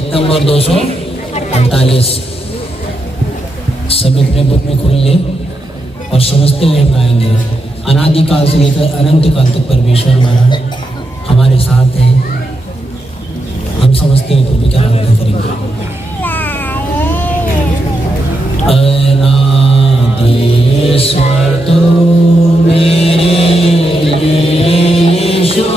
Gate number 248। सभी अपने book में खोल ले और समझते हुए गाएंगे। अनादिकाल से लेकर अनंत काल तक परमेश्वर हमारे साथ है। हम समझते हुए प्रभु की आराधना करेंगे। अनादिश्वर तो मेरे यीशु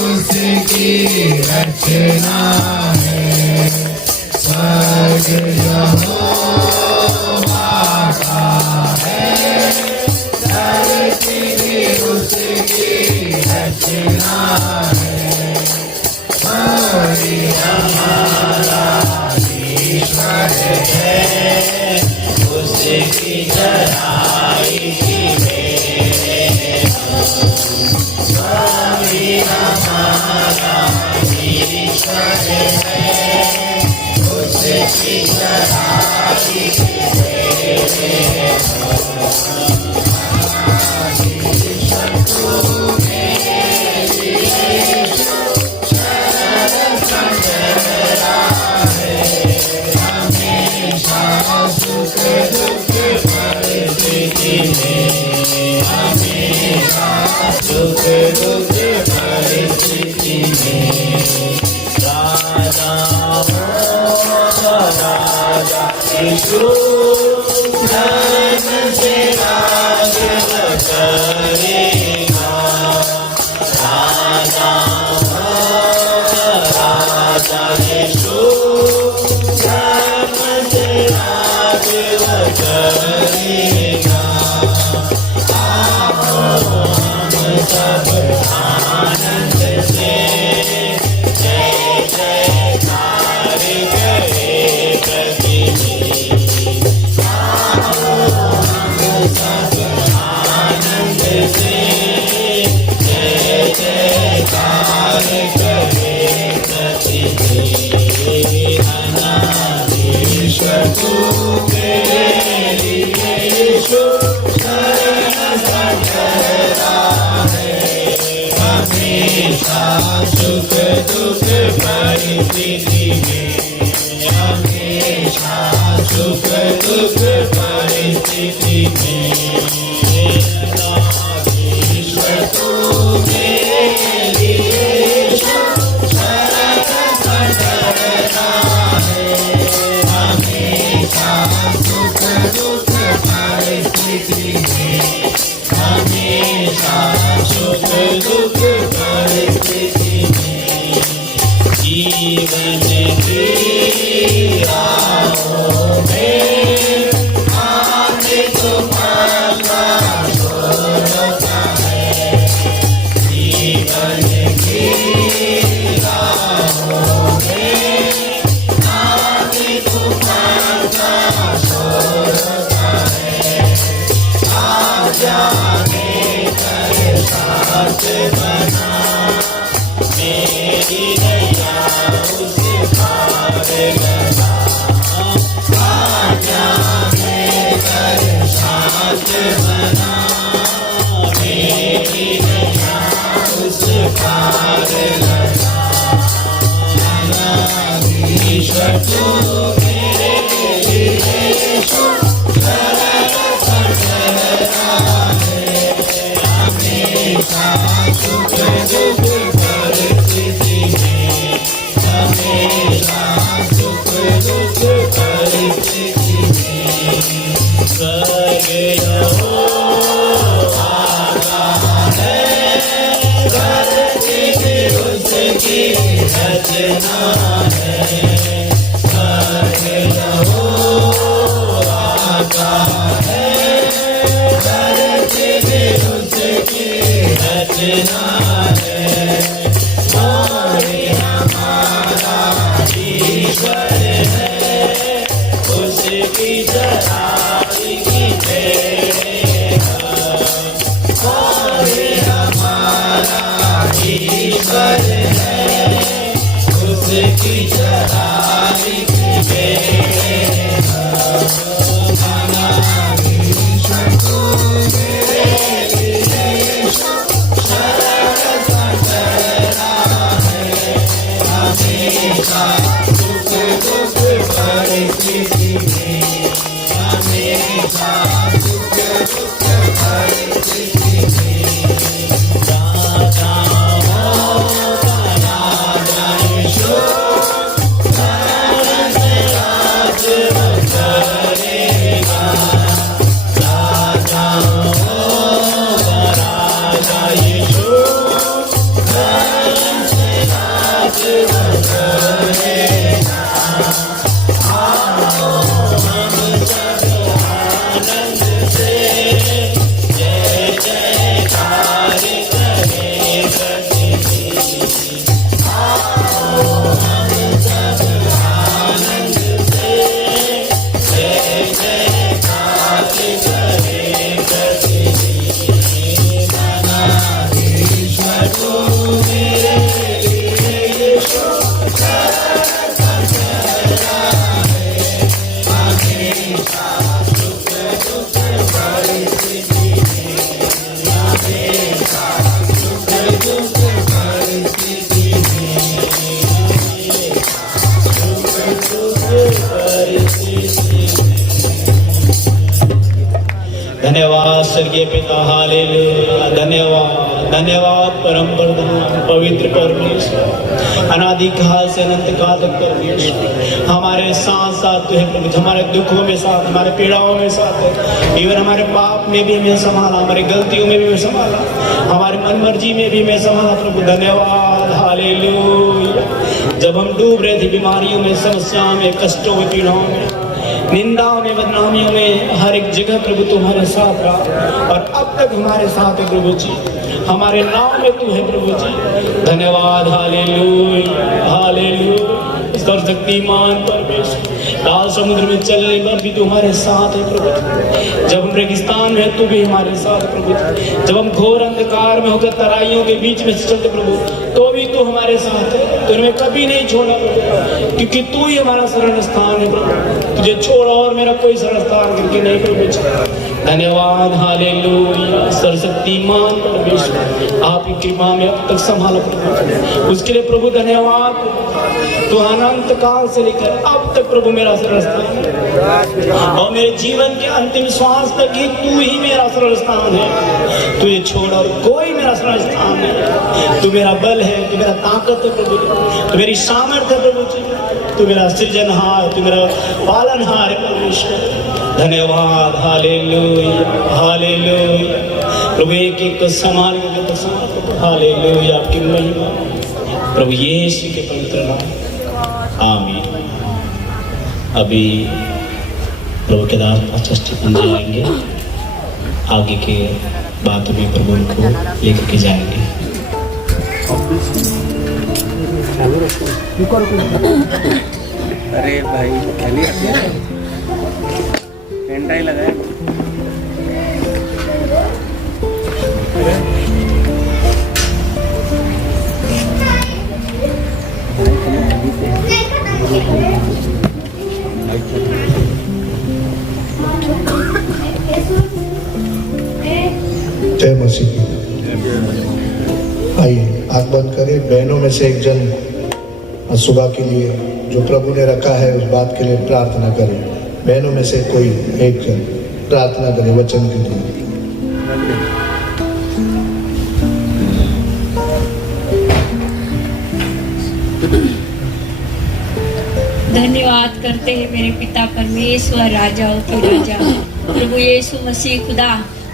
उसकी रचना है। स्वर्ग यहोवा का है, धरती भी उसकी रचना है। कोई हमारा ईश्वर है, उसकी चढ़ाई की हमारा ईश्वर है, उसकी चढ़ाई ईश्वर तू मेरी शरण संगरा है। हमेशा सुख दुख परिस्थिति में, हमेशा सुख दुख परिस्थिति में राजा हो राजा यीशु धन से राज करेगा। राजा हो राजा यीशु धन से राज करेगा। सब आनंद से जय जयकार करे प्रतिदिन। हमेशा सुख दुख परिस्थिति में, हमेशा सुख दुख परिस्थिति में ईश्वर तू मेरे लिए शरण पटरा है। हमेशा सुख दुख परिस्थिति में, हमेशा सुख दुख परिस्थिति में जीवन की राहों में आने तुम्हारा होता है। जीवन की राहों में आने तुम्हारा होता है। आ जाने कर साथ बना मेरी नैया उस पार लगा। आ जाने कर साथ बना मेरी नैया उस पार लगा। ईश्वर तू मेरे लिए शरण पटरा है। हमेशा सुख दुख परिस्थिति में, हमेशा सुख दुख परिस्थिति में स्वर्ग हो आता है। धरती में उसकी रचना है। स्वर्ग हो आता है। धरती में उसकी रचना है। हमारा ईश्वर है, उसकी जराई की हमारा ईश्वर है, उसकी जराई की ईश्वर को मेरे लिए शरण पटरा है। हमेशा सुख दुख परिस्थिति में, हमेशा सुख दुख परिस्थिति में राजा हो राजा यीशु धर्म से राज करेगा। राजा हो राजा यीशु धर्म से राज करेगा। आओ हम सब आनंद से जय जयकार करें सभी। आओ हम सब आनंद से जय जयकार करें सभी। ईश्वर को मेरे लिए शरण पटरा है। हमेशा सुख दुख परिस्थिति में, हमेशा सुख दुख परिस्थिति में, सुख दुख परिस्थिति में। धन्यवाद स्वर्गीय पिता, हालेलुया। धन्यवाद धन्यवाद परम प्रधान पवित्र परमेश्वर, अनादि काल से अनंत काल तक परमेश्वर हमारे साथ साथ तो है प्रभु। हमारे दुखों में साथ, हमारे पीड़ाओं में साथ है। इवन हमारे पाप में भी हमें संभाला, हमारी गलतियों में भी हमें संभाला, हमारी मनमर्जी में भी हमें संभाला प्रभु। धन्यवाद हालेलुया। जब हम डूब रहे थे बीमारियों में, समस्याओं में, कष्टों में, पीड़ाओं में, निंदाओं में, बदनामियों में, हर एक जगह प्रभु तुम्हारे साथ रहा और अब तक हमारे साथ है प्रभु जी। हमारे नाम में तू है प्रभु जी। धन्यवाद हालेलुया हालेलुया। सर्वशक्तिमान परमेश्वर, लाल समुद्र में चलने पर भी तुम्हारे साथ है प्रभु। जब हम रेगिस्तान में है तू भी हमारे साथ प्रभु। जब हम घोर अंधकार में होकर तराइयों के बीच में चलते प्रभु, तो भी तू हमारे हमारे साथ है, तूने हमें कभी नहीं छोड़ा क्योंकि तू ही हमारा शरण स्थान है प्रभु। तुझे छोड़ा और मेरा कोई शरण स्थान करके नहीं प्रभु। धन्यवाद, हालेलुया। सर्वशक्तिमान परमेश्वर आप की कृपा में अब तक संभाला प्रभु, उसके लिए प्रभु धन्यवाद। तो अनंत काल से लेकर अब तक प्रभु मेरा शरण स्थान है और मेरे जीवन के अंतिम श्वास तक ही तू ही मेरा शरण स्थान है। तुझे छोड़ और कोई मेरा शरण स्थान नहीं। तू मेरा बल है, तू मेरा ताकत है प्रभु, तू मेरी सामर्थ्य है प्रभु जी, तू मेरा सृजनहार, तू मेरा पालनहार है परमेश्वर। धन्यवाद, हालेलुया, हालेलुया। प्रभु एक एक को संभाल के हालेलुया, आपकी महिमा प्रभु यीशु के पवित्र नाम, आमीन। अभी प्रभु के दास पाचष्टी पंजे आएंगे, आगे के बात भी प्रभु को लेकर के जाएंगे। अरे भाई खाली घंटा ही लगाया। जय मसीह। आइए आंख बंद करें। बहनों में से एक जन सुबह के लिए जो प्रभु ने रखा है उस बात के लिए प्रार्थना करें। बहनों में से कोई एक जन प्रार्थना करे वचन के लिए। धन्यवाद करते हैं मेरे पिता परमेश्वर, राजाओं के राजा प्रभु यीशु मसीह खुदा।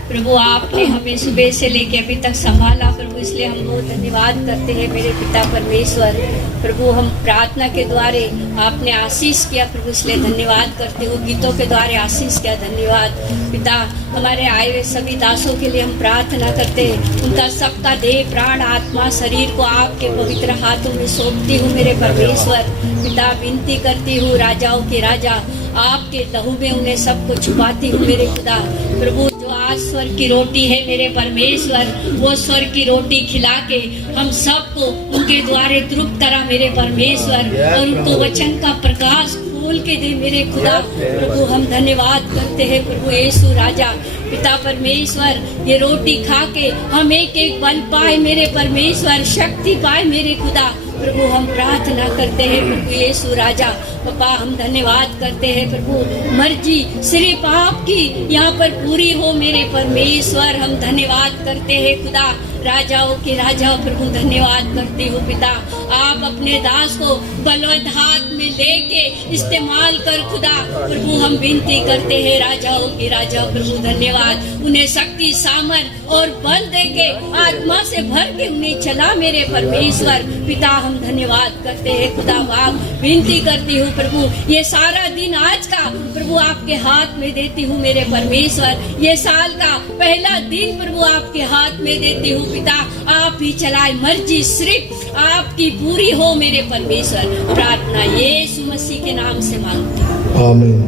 प्रभु आपने हमें सुबह से लेकर अभी तक संभाला प्रभु, इसलिए हम बहुत धन्यवाद करते हैं मेरे पिता परमेश्वर। प्रभु हम प्रार्थना के द्वारे आपने आशीष किया प्रभु, इसलिए धन्यवाद करते हो। गीतों के द्वारे आशीष किया, धन्यवाद पिता। हमारे आए हुए सभी दासों के लिए हम प्रार्थना करते हैं, उनका सबका देह प्राण आत्मा शरीर को आपके पवित्र हाथों में सौंपती हूँ मेरे परमेश्वर। पिता विनती करती हूँ राजाओं के राजा, आपके लहू में उन्हें सबको छुपाती हूँ मेरे खुदा। प्रभु जो आज स्वर की रोटी है मेरे परमेश्वर, वो स्वर की रोटी खिला के हम सबको उनके द्वारे तृप्त करा मेरे परमेश्वर, और उनको वचन का प्रकाश खोल के दे मेरे खुदा। प्रभु हम धन्यवाद करते हैं प्रभु यीशु राजा पिता परमेश्वर। ये रोटी खा के हम एक एक बल पाए मेरे परमेश्वर, शक्ति पाए मेरे खुदा। प्रभु हम प्रार्थना करते हैं प्रभु यीशु राजा पापा, हम धन्यवाद करते हैं प्रभु, मर्जी सिर्फ आपकी यहाँ पर पूरी हो मेरे परमेश्वर। हम धन्यवाद करते हैं खुदा, राजाओं के राजा प्रभु धन्यवाद करती हूँ पिता। आप अपने दास को बलवंत हाथ में लेके इस्तेमाल कर खुदा। प्रभु हम विनती करते हैं राजाओं के राजा प्रभु धन्यवाद, उन्हें शक्ति सामर्थ और बल देके आत्मा से भर के उन्हें चला मेरे परमेश्वर पिता। हम धन्यवाद करते हैं खुदा बाप, विनती करती हूँ प्रभु, ये सारा दिन आज का प्रभु आपके हाथ में देती हूँ मेरे परमेश्वर। ये साल का पहला दिन प्रभु आपके हाथ में देती हूँ पिता। आप ही चलाए, मर्जी सिर्फ आपकी पूरी हो मेरे परमेश्वर। प्रार्थना यीशु मसीह के नाम से मांगती हूँ, आमीन।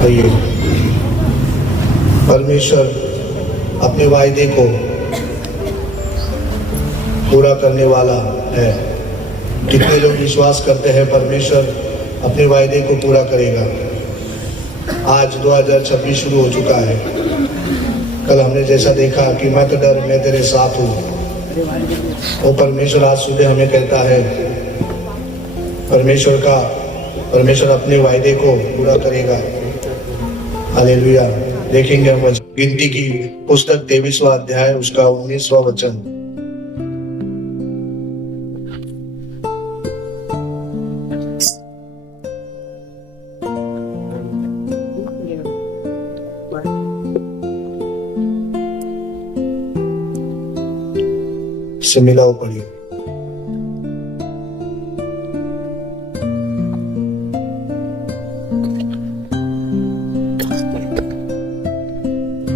आइए, परमेश्वर अपने वायदे को पूरा करने वाला है। कितने लोग विश्वास करते हैं परमेश्वर अपने वायदे को पूरा करेगा। आज 2026 शुरू हो चुका है। कल हमने जैसा देखा कि मत डर, मैं तेरे साथ हूँ। वो परमेश्वर आज सुबह हमें कहता है परमेश्वर अपने वायदे को पूरा करेगा। हालेलुया। देखेंगे हम गिनती की पुस्तक 23वां अध्याय उसका 19वां वचन। से मिलाओ पढ़िए।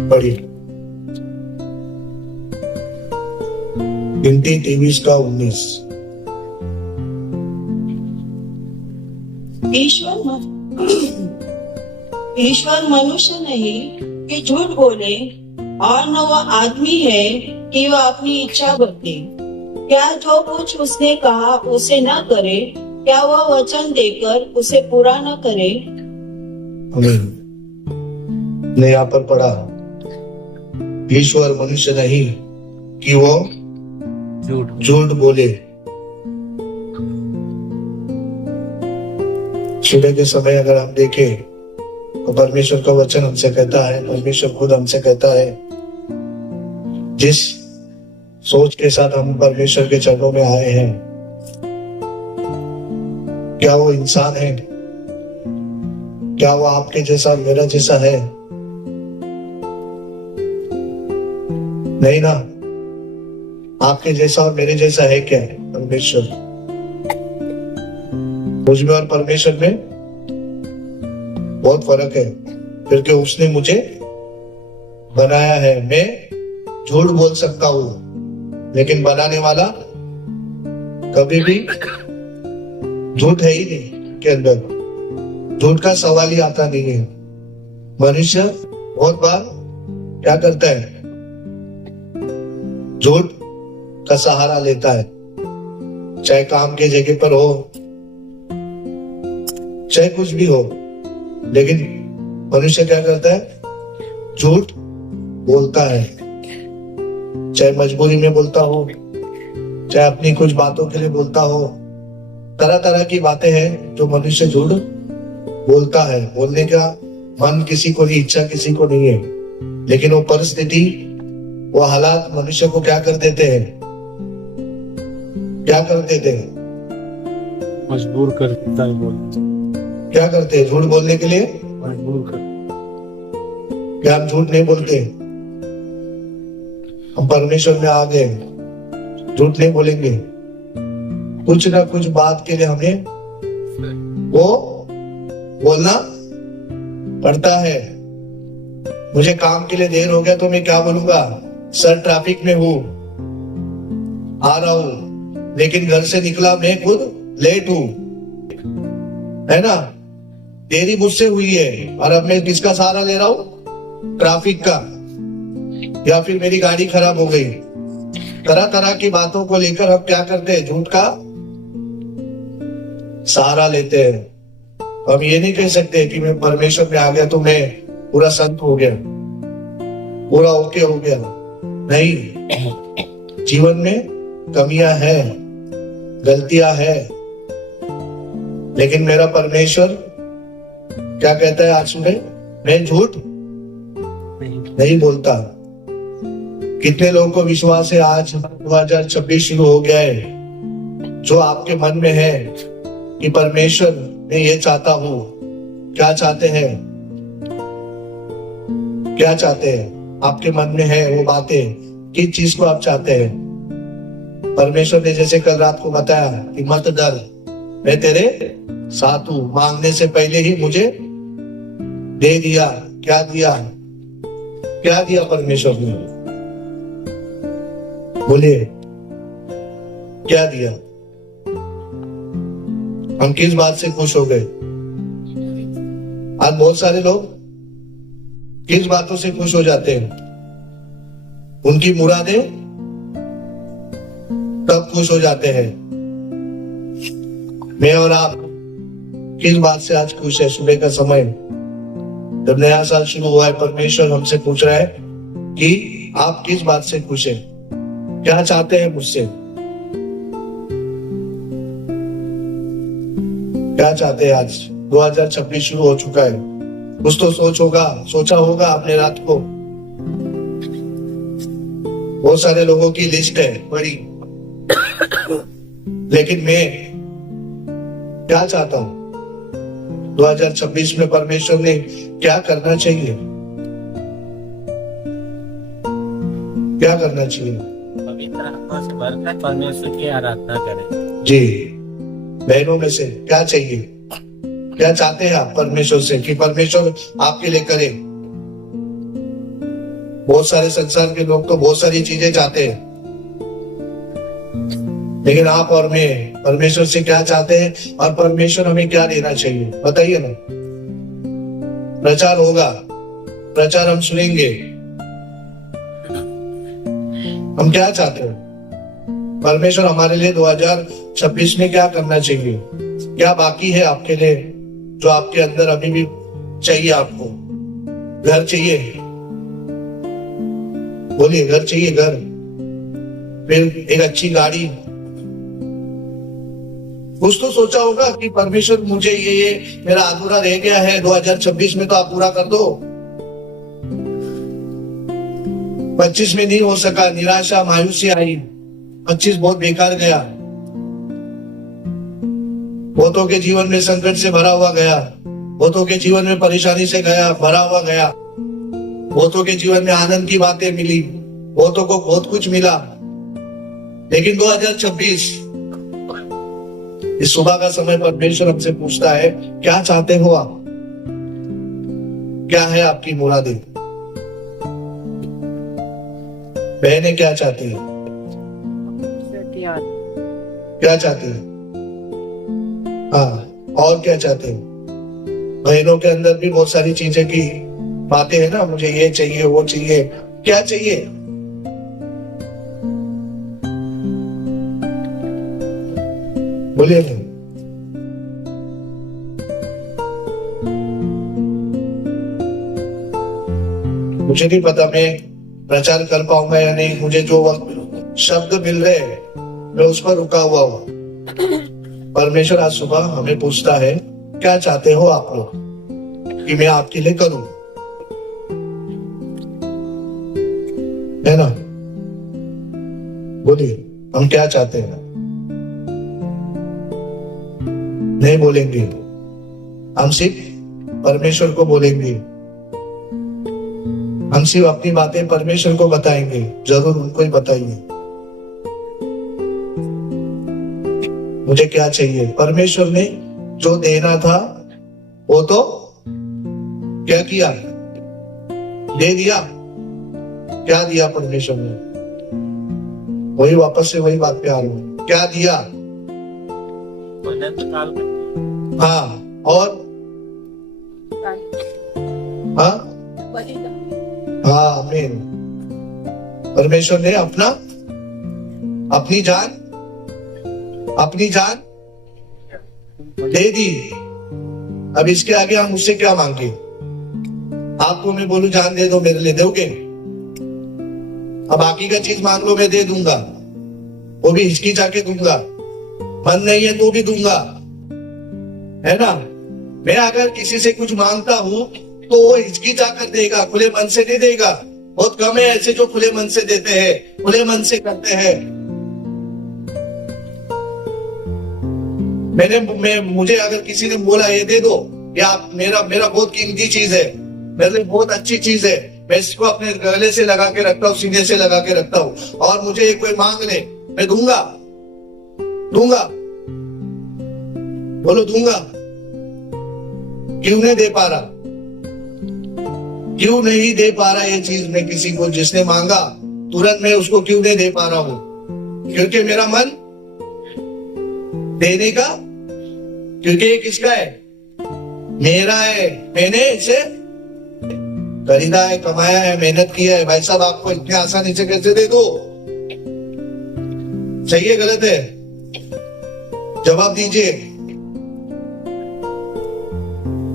पढ़िए गिनती 23 का 19। ईश्वर मनुष्य नहीं कि झूठ बोले, और न वह आदमी है कि वह अपनी इच्छा बदले। क्या जो कुछ उसने कहा उसे न करे, क्या वह वचन देकर उसे पूरा न करे। ने यहाँ पर पढ़ा, ईश्वर मनुष्य नहीं कि वो झूठ बोले। सुबह के समय अगर हम देखें तो परमेश्वर का वचन हमसे कहता है, परमेश्वर खुद हमसे कहता है, जिस सोच के साथ हम परमेश्वर के चरणों में आए हैं, क्या वो इंसान है? क्या वो आपके जैसा मेरा जैसा है? नहीं ना। आपके जैसा और मेरे जैसा है क्या परमेश्वर? मुझ में और परमेश्वर में बहुत फर्क है, क्योंकि उसने मुझे बनाया है। मैं झूठ बोल सकता हूं, लेकिन बनाने वाला कभी भी झूठ है ही नहीं के अंदर। झूठ का सवाल ही आता नहीं है। मनुष्य बहुत बार क्या करता है? झूठ का सहारा लेता है, चाहे काम के जगह पर हो, चाहे कुछ भी हो। लेकिन मनुष्य क्या करता है? झूठ बोलता है, चाहे मजबूरी में बोलता हो, चाहे अपनी कुछ बातों के लिए बोलता हो। तरह तरह की बातें हैं जो मनुष्य झूठ बोलता है। बोलने का मन किसी को नहीं, इच्छा किसी को नहीं है, लेकिन वो परिस्थिति, वो हालात मनुष्य को क्या कर देते हैं? क्या कर देते हैं? मजबूर कर देता है बोलने। क्या करते हैं? झूठ बोलने के लिए मजबूर कर। क्या हम झूठ नहीं बोलते? हम परमेश्वर में आ गए, झूठ नहीं बोलेंगे। कुछ ना कुछ बात के लिए हमें वो बोलना पड़ता है। मुझे काम के लिए देर हो गया तो मैं क्या बोलूंगा? सर ट्रैफिक में हूं, आ रहा हूं, लेकिन घर से निकला मैं खुद लेट हूं, है ना? देरी मुझसे हुई है और अब मैं किसका सहारा ले रहा हूं? ट्रैफिक का, या फिर मेरी गाड़ी खराब हो गई। तरह तरह की बातों को लेकर हम क्या करते हैं? झूठ का सहारा लेते हैं। हम ये नहीं कह सकते कि मैं परमेश्वर में आ गया तो मैं पूरा संत हो गया, पूरा ओके हो गया। नहीं, जीवन में कमियां हैं, गलतियां हैं, लेकिन मेरा परमेश्वर क्या कहता है आज सुबह? मैं झूठ नहीं बोलता। कितने लोगों को विश्वास है आज 2026 शुरू हो गया है, जो आपके मन में है कि परमेश्वर मैं ये चाहता हूं। क्या चाहते हैं? क्या चाहते हैं? आपके मन में है वो बातें, किस चीज को आप चाहते हैं? परमेश्वर ने जैसे कल रात को बताया कि मत डर, मैं तेरे साथ हूं। मांगने से पहले ही मुझे दे दिया। क्या दिया? क्या दिया परमेश्वर ने? बोलिए, क्या दिया? हम किस बात से खुश हो गए? आज बहुत सारे लोग किस बातों से खुश हो जाते हैं? उनकी मुरादें तब खुश हो जाते हैं। मैं और आप किस बात से आज खुश है? सुबह का समय जब नया साल शुरू हुआ है, परमेश्वर हमसे पूछ रहा है कि आप किस बात से खुश है? क्या चाहते हैं मुझसे? क्या चाहते हैं? आज 2026 शुरू हो चुका है। कुछ तो सोचा होगा आपने रात को। बहुत सारे लोगों की लिस्ट है बड़ी, लेकिन मैं क्या चाहता हूं? 2026 में परमेश्वर ने क्या करना चाहिए? क्या करना चाहिए? पवित्र आत्मा से भरकर परमेश्वर की आराधना करें। जी, बहनों में से क्या चाहिए? क्या चाहते हैं आप परमेश्वर से कि परमेश्वर आपके लिए करे? बहुत सारे संसार के लोग तो बहुत सारी चीजें चाहते हैं, लेकिन आप और मैं परमेश्वर से क्या चाहते हैं और परमेश्वर हमें क्या देना चाहिए? बताइए ना। प्रचार होगा, प्रचार हम सुनेंगे, हम क्या चाहते हैं? परमेश्वर हमारे लिए 2026 में क्या करना चाहिए, क्या बाकी है आपके लिए, जो आपके अंदर अभी भी चाहिए। आपको घर चाहिए, बोलिए घर चाहिए, घर, फिर एक अच्छी गाड़ी। कुछ तो सोचा होगा कि परमेश्वर मुझे ये मेरा अधूरा रह गया है, 2026 में तो आप पूरा कर दो। 25 में नहीं हो सका, निराशा मायूसी आई, 25 बहुत बेकार गया, बहुतों के जीवन में संकट से भरा हुआ गया, बहुतों के जीवन में परेशानी से गया भरा हुआ गया, बहुतों के जीवन में आनंद की बातें मिली, बहुतों को बहुत कुछ मिला। लेकिन 2026 इस सुबह का समय परमेश्वर हमसे पूछता है, क्या चाहते हो आप, क्या है आपकी मुरादें। बहनें क्या चाहती है, क्या चाहती है, हाँ, और क्या चाहते हैं। बहनों के अंदर भी बहुत सारी चीजें की बातें है ना, मुझे ये चाहिए वो चाहिए, क्या चाहिए। बोलिए नहीं, मुझे नहीं पता मैं प्रचार कर पाऊंगा या नहीं, मुझे जो वक्त शब्द मिल रहे हैं मैं उस पर रुका हुआ हूं। परमेश्वर आज सुबह हमें पूछता है, क्या चाहते हो आप लोग कि मैं आपके लिए करूं, है ना। बोलिए, हम क्या चाहते हैं। नहीं बोलेंगे, हम सिर्फ परमेश्वर को बोलेंगे, हम सिर्फ अपनी बातें परमेश्वर को बताएंगे, जरूर उनको ही बताइए मुझे क्या चाहिए। परमेश्वर ने जो देना था वो तो क्या किया, दे दिया। क्या दिया परमेश्वर ने, वही वापस से वही बात पे आ रहा हूं, क्या दिया। हाँ, और हाँ हाँ, आमीन। परमेश्वर ने अपनी जान दे दी। अब इसके आगे हम उससे क्या मांगे। आपको मैं बोलूं जान दे दो, मेरे लिए दोगे। अब बाकी का चीज मांग लो, मैं दे दूंगा, वो भी हिचकिचा के दूंगा, मन नहीं है तो भी दूंगा, है ना। मैं अगर किसी से कुछ मांगता हूं तो वो हिचकिचा कर देगा, खुले मन से नहीं देगा। बहुत कम है ऐसे जो खुले मन से देते हैं, खुले मन से करते हैं। मुझे अगर किसी ने बोला ये दे दो, या मेरा बहुत कीमती चीज है, मेरे लिए बहुत अच्छी चीज है, मैं इसको अपने गले से लगा के रखता हूँ, सीने से लगा के रखता हूँ, और मुझे कोई मांग ले, मैं दूंगा। बोलो दूंगा। क्यों नहीं दे पा रहा, क्यों नहीं दे पा रहा ये चीज मैं किसी को, जिसने मांगा तुरंत मैं उसको क्यों नहीं दे पा रहा हूं। क्योंकि मेरा मन देने का, क्योंकि ये किसका है, मेरा है, मैंने इसे खरीदा है, कमाया है, मेहनत किया है। भाई साहब, आपको इतनी आसानी से कैसे दे दो। सही है गलत है, जवाब दीजिए।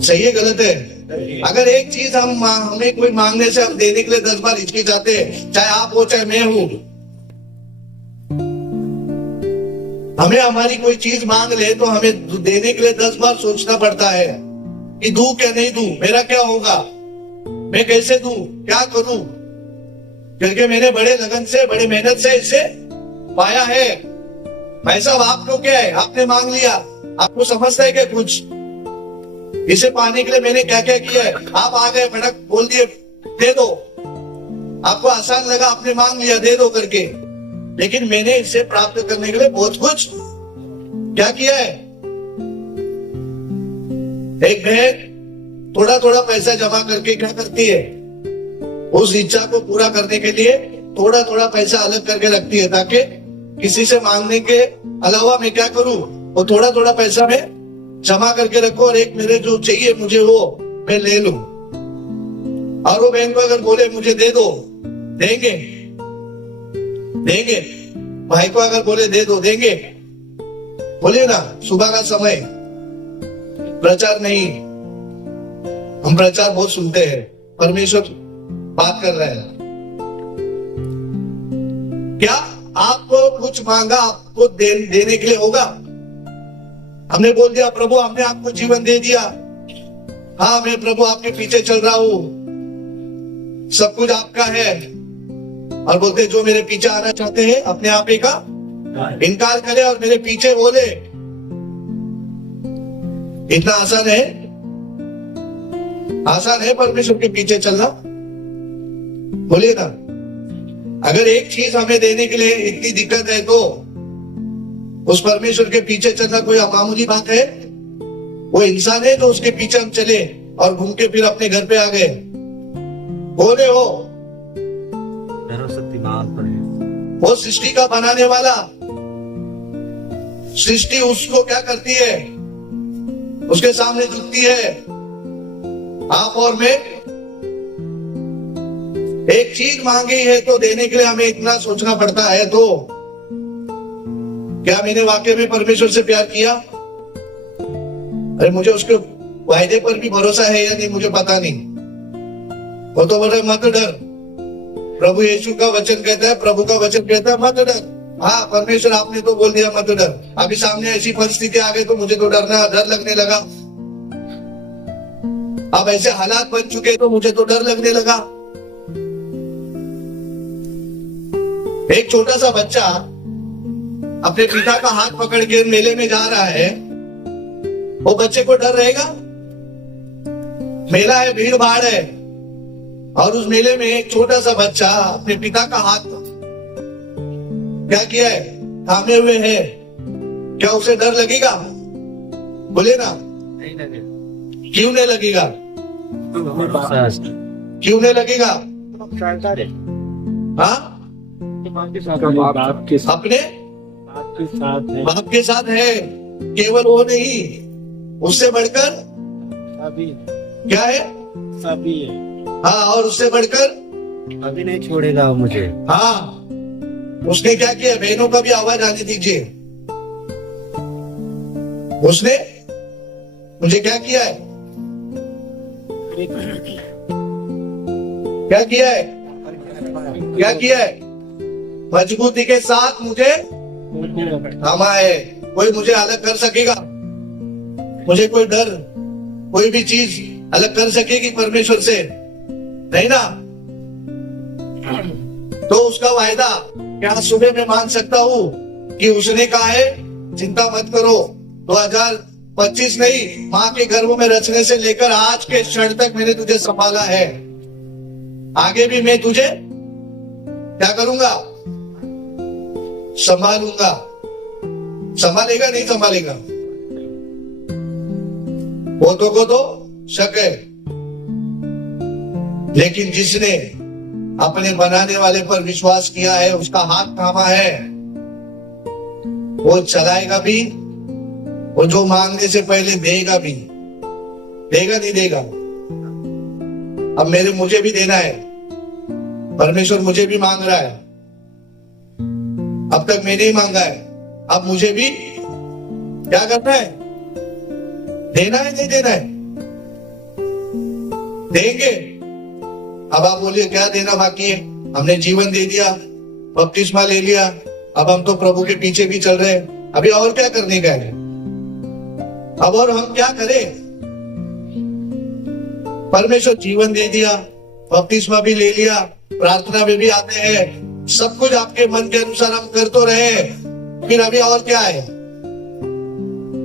सही है गलत है। अगर एक चीज हमें कोई मांगने से हम देने के लिए 10 बार हिचकिचाते हैं, चाहे आप हो चाहे मैं हूं। हमें हमारी कोई चीज मांग ले तो हमें देने के लिए 10 बार सोचना पड़ता है कि दूं क्या नहीं दूं, मेरा क्या होगा, मैं कैसे दूं, क्या करूं। क्योंकि मैंने बड़े लगन से, बड़े मेहनत से इसे पाया है। भाई साहब, आपको क्या है, आपने मांग लिया, आपको समझता है क्या कुछ। इसे पाने के लिए मैंने क्या क्या किया है। आप आ गए, फटक बोल दिए दे दो, आपको आसान लगा, आपने मांग लिया दे दो करके। लेकिन मैंने इसे प्राप्त करने के लिए बहुत कुछ क्या किया है। एक बहन थोड़ा थोड़ा पैसा जमा करके क्या करती है, उस इच्छा को पूरा करने के लिए थोड़ा थोड़ा पैसा अलग करके रखती है, ताकि किसी से मांगने के अलावा मैं क्या करूं, वो थोड़ा थोड़ा पैसा मैं जमा करके रखो, और एक मेरे जो चाहिए मुझे वो मैं ले लूं। और वो बहन को अगर बोले मुझे दे दो, देंगे, भाई को अगर बोले दे दो, देंगे? बोलिए ना। सुबह का समय, प्रचार नहीं, हम प्रचार बहुत सुनते हैं, परमेश्वर बात कर रहे हैं। क्या आपको कुछ मांगा आपको देने के लिए होगा? हमने बोल दिया प्रभु हमने आपको जीवन दे दिया, हाँ मैं प्रभु आपके पीछे चल रहा हूं, सब कुछ आपका है, और बोलते जो मेरे पीछे आना चाहते हैं अपने आप ही का इनकार करे और मेरे पीछे बोले। इतना आसान है? आसान है परमेश्वर के पीछे चलना? बोलिए ना। अगर एक चीज हमें देने के लिए इतनी दिक्कत है तो उस परमेश्वर के पीछे चलना कोई मामूली बात है? वो इंसान है जो उसके पीछे हम चले और घूम के फिर अपने घर पे आ गए। बोले हो वो सृष्टि का बनाने वाला, सृष्टि उसको क्या करती है? उसके सामने झुकती है। आप और मैं एक चीज मांगी है तो देने के लिए हमें इतना सोचना पड़ता है, तो क्या मैंने वाकई में परमेश्वर से प्यार किया? अरे मुझे उसके वायदे पर भी भरोसा है या नहीं मुझे पता नहीं। वो तो बोले मत डर, प्रभु यीशु का वचन कहता है, प्रभु का वचन कहता है मत डर। हाँ परमेश्वर आपने तो बोल दिया मत डर, अभी सामने ऐसी परिस्थिति आ गई तो मुझे तो डर लगने लगा। अब ऐसे हालात बन चुके तो मुझे तो डर लगने लगा। एक छोटा सा बच्चा अपने पिता का हाथ पकड़ के मेले में जा रहा है, वो बच्चे को डर रहेगा? मेला है, भीड़ भाड़ है, और उस मेले में एक छोटा सा बच्चा अपने पिता का हाथ क्या किया है? थामे हुए है। क्या उसे डर लगेगा? बोले ना। नहीं लगेगा। क्यों नहीं लगेगा? क्यों नहीं लगेगा? हाँ अपने बाप के साथ है। केवल वो नहीं, उससे बढ़कर क्या है? सभी है। हाँ, और उससे बढ़कर अभी नहीं छोड़ेगा मुझे। हाँ, उसने क्या किया? बहनों का भी आवाज आने दीजिए। उसने मुझे क्या किया है? क्या किया है? क्या किया है? मजबूती के साथ मुझे थामा है। कोई मुझे अलग कर सकेगा? मुझे कोई डर, कोई भी चीज अलग कर सकेगी परमेश्वर से? नहीं ना। तो उसका वायदा क्या सुबह मैं मान सकता हूँ कि उसने कहा है चिंता मत करो, 2025 नहीं, माँ के गर्भ में रचने से लेकर आज के क्षण तक मैंने तुझे संभाला है, आगे भी मैं तुझे क्या करूंगा? संभालूंगा। संभालेगा नहीं संभालेगा? वो तो शक है, लेकिन जिसने अपने बनाने वाले पर विश्वास किया है, उसका हाथ थामा है, वो चलाएगा भी, वो जो मांगने से पहले देगा भी। देगा नहीं देगा? अब मुझे भी देना है। परमेश्वर मुझे भी मांग रहा है। अब तक मैंने ही मांगा है, अब मुझे भी क्या करना है? देना है नहीं देना है? देंगे। अब आप बोलिए क्या देना बाकी है? हमने जीवन दे दिया, बपतिस्मा ले लिया, अब हम तो प्रभु के पीछे भी चल रहे हैं, अभी और क्या करने का है? अब और हम क्या करें? परमेश्वर जीवन दे दिया, बपतिस्मा भी ले लिया, प्रार्थना में भी आते हैं, सब कुछ आपके मन के अनुसार हम कर तो रहे, फिर अभी और क्या है?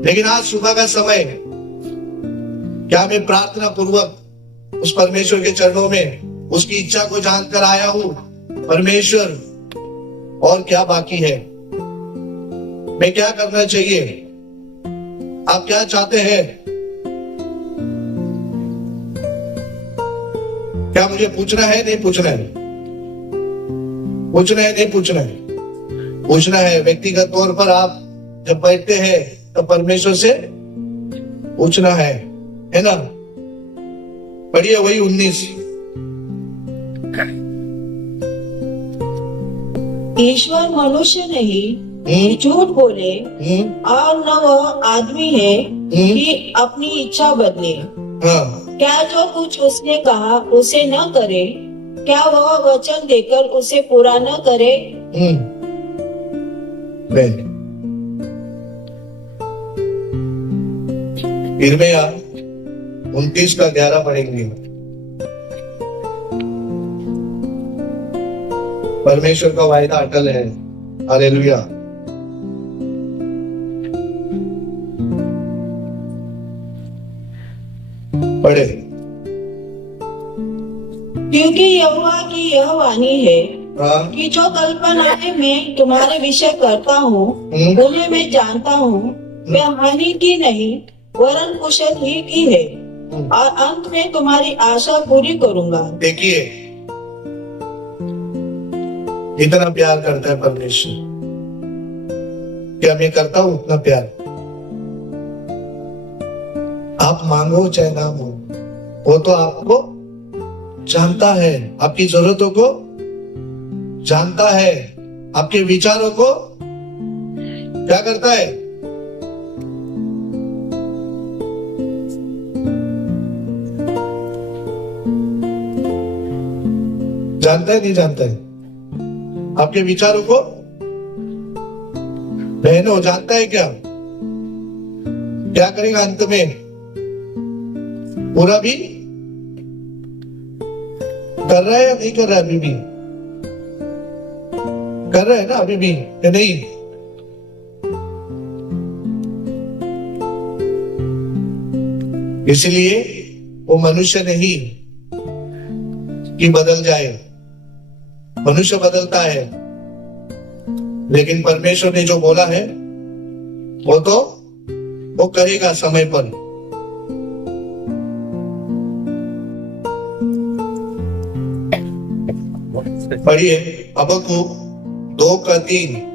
लेकिन आज सुबह का समय क्या मैं प्रार्थना पूर्वक उस परमेश्वर के चरणों में उसकी इच्छा को जानकर आया हूं? परमेश्वर और क्या बाकी है? मैं क्या करना चाहिए? आप क्या चाहते हैं? क्या मुझे पूछना है नहीं पूछना है? पूछना है नहीं पूछना है? पूछना है। व्यक्तिगत तौर पर आप जब बैठते हैं तो परमेश्वर से पूछना है ना? पढ़िए वही 19 ईश्वर मनुष्य नहीं झूठ बोले और न वह आदमी है कि अपनी इच्छा बदले। हाँ, क्या जो कुछ उसने कहा उसे न करे, क्या वह वचन देकर उसे पूरा न करे। यिर्मयाह 29 का 11 पढ़ेंगे। परमेश्वर का वायदा अटल है। हालेलुया। पढ़े। क्योंकि यहोवा की यह वाणी है हाँ, कि जो कल्पनाएं मैं तुम्हारे विषय करता हूँ उन्हें मैं जानता हूँ। मैं हानि की नहीं वरन कुशल ही की है, और अंत में तुम्हारी आशा पूरी करूंगा। देखिए इतना प्यार करता है परमेश्वर। क्या मैं करता हूँ उतना प्यार? आप मांगो चाहे ना हो, वो तो आपको जानता है, आपकी जरूरतों को जानता है, आपके विचारों को क्या करता है? जानता है नहीं जानता है? आपके विचारों को बहनों जानता है क्या? क्या करेगा अंत में? पूरा भी कर रहा है या नहीं कर रहा है? अभी भी कर रहा है ना? अभी भी या नहीं? इसलिए वो मनुष्य नहीं कि बदल जाए। मनुष्य बदलता है, लेकिन परमेश्वर ने जो बोला है वो करेगा समय पर। पढ़िए हबक्कुक 2:3।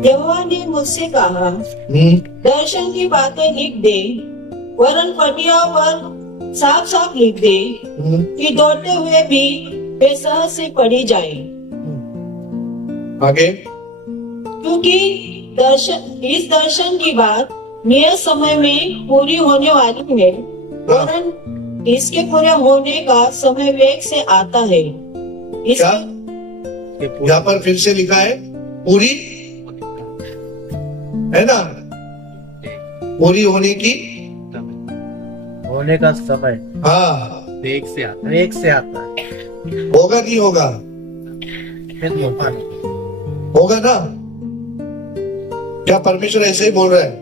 यहोवा ने मुझसे कहा, दर्शन की बातें लिख दे, वरन पटिया पर साफ साफ लिख दे कि दौड़ते हुए भी वे सहज से पढ़ी जाए। आगे, क्योंकि इस दर्शन की बात नियत समय में पूरी होने वाली है, वरन इसके पूरे होने का समय वेग से आता है। क्या यहाँ पर फिर से लिखा है? पूरी है ना? पूरी होने की होने का समय हाँ वेग से आता है। होगा नहीं होगा? होगा ना? क्या परमेश्वर ऐसे ही बोल रहा है?